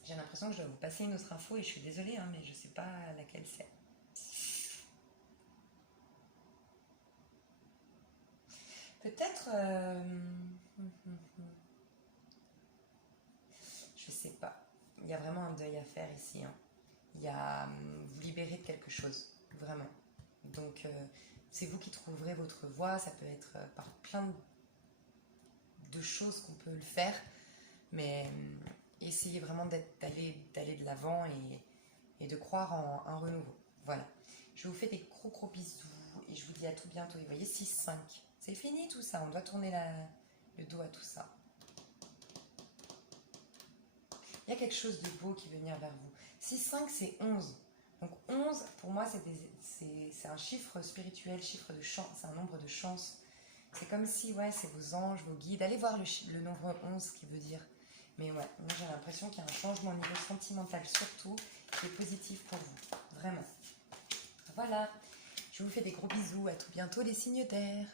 J'ai l'impression que je dois vous passer une autre info et je suis désolée, mais je ne sais pas laquelle c'est. Peut-être... je sais pas. Il y a vraiment un deuil à faire ici. Il y a vous libérer de quelque chose, vraiment. Donc c'est vous qui trouverez votre voie. Ça peut être par plein de choses qu'on peut le faire, mais essayez vraiment d'aller de l'avant et de croire en un renouveau. Voilà. Je vous fais des gros bisous et je vous dis à tout bientôt. Et vous voyez, 6-5. C'est fini tout ça. On doit tourner le dos à tout ça. Il y a quelque chose de beau qui veut venir vers vous. 6-5, c'est 11. Donc 11, pour moi, c'est un chiffre spirituel, chiffre de chance, c'est un nombre de chance. C'est comme si, c'est vos anges, vos guides. Allez voir le nombre 11, ce qui veut dire. Mais moi j'ai l'impression qu'il y a un changement au niveau sentimental surtout, qui est positif pour vous. Vraiment. Voilà. Je vous fais des gros bisous. À tout bientôt les signes d'air.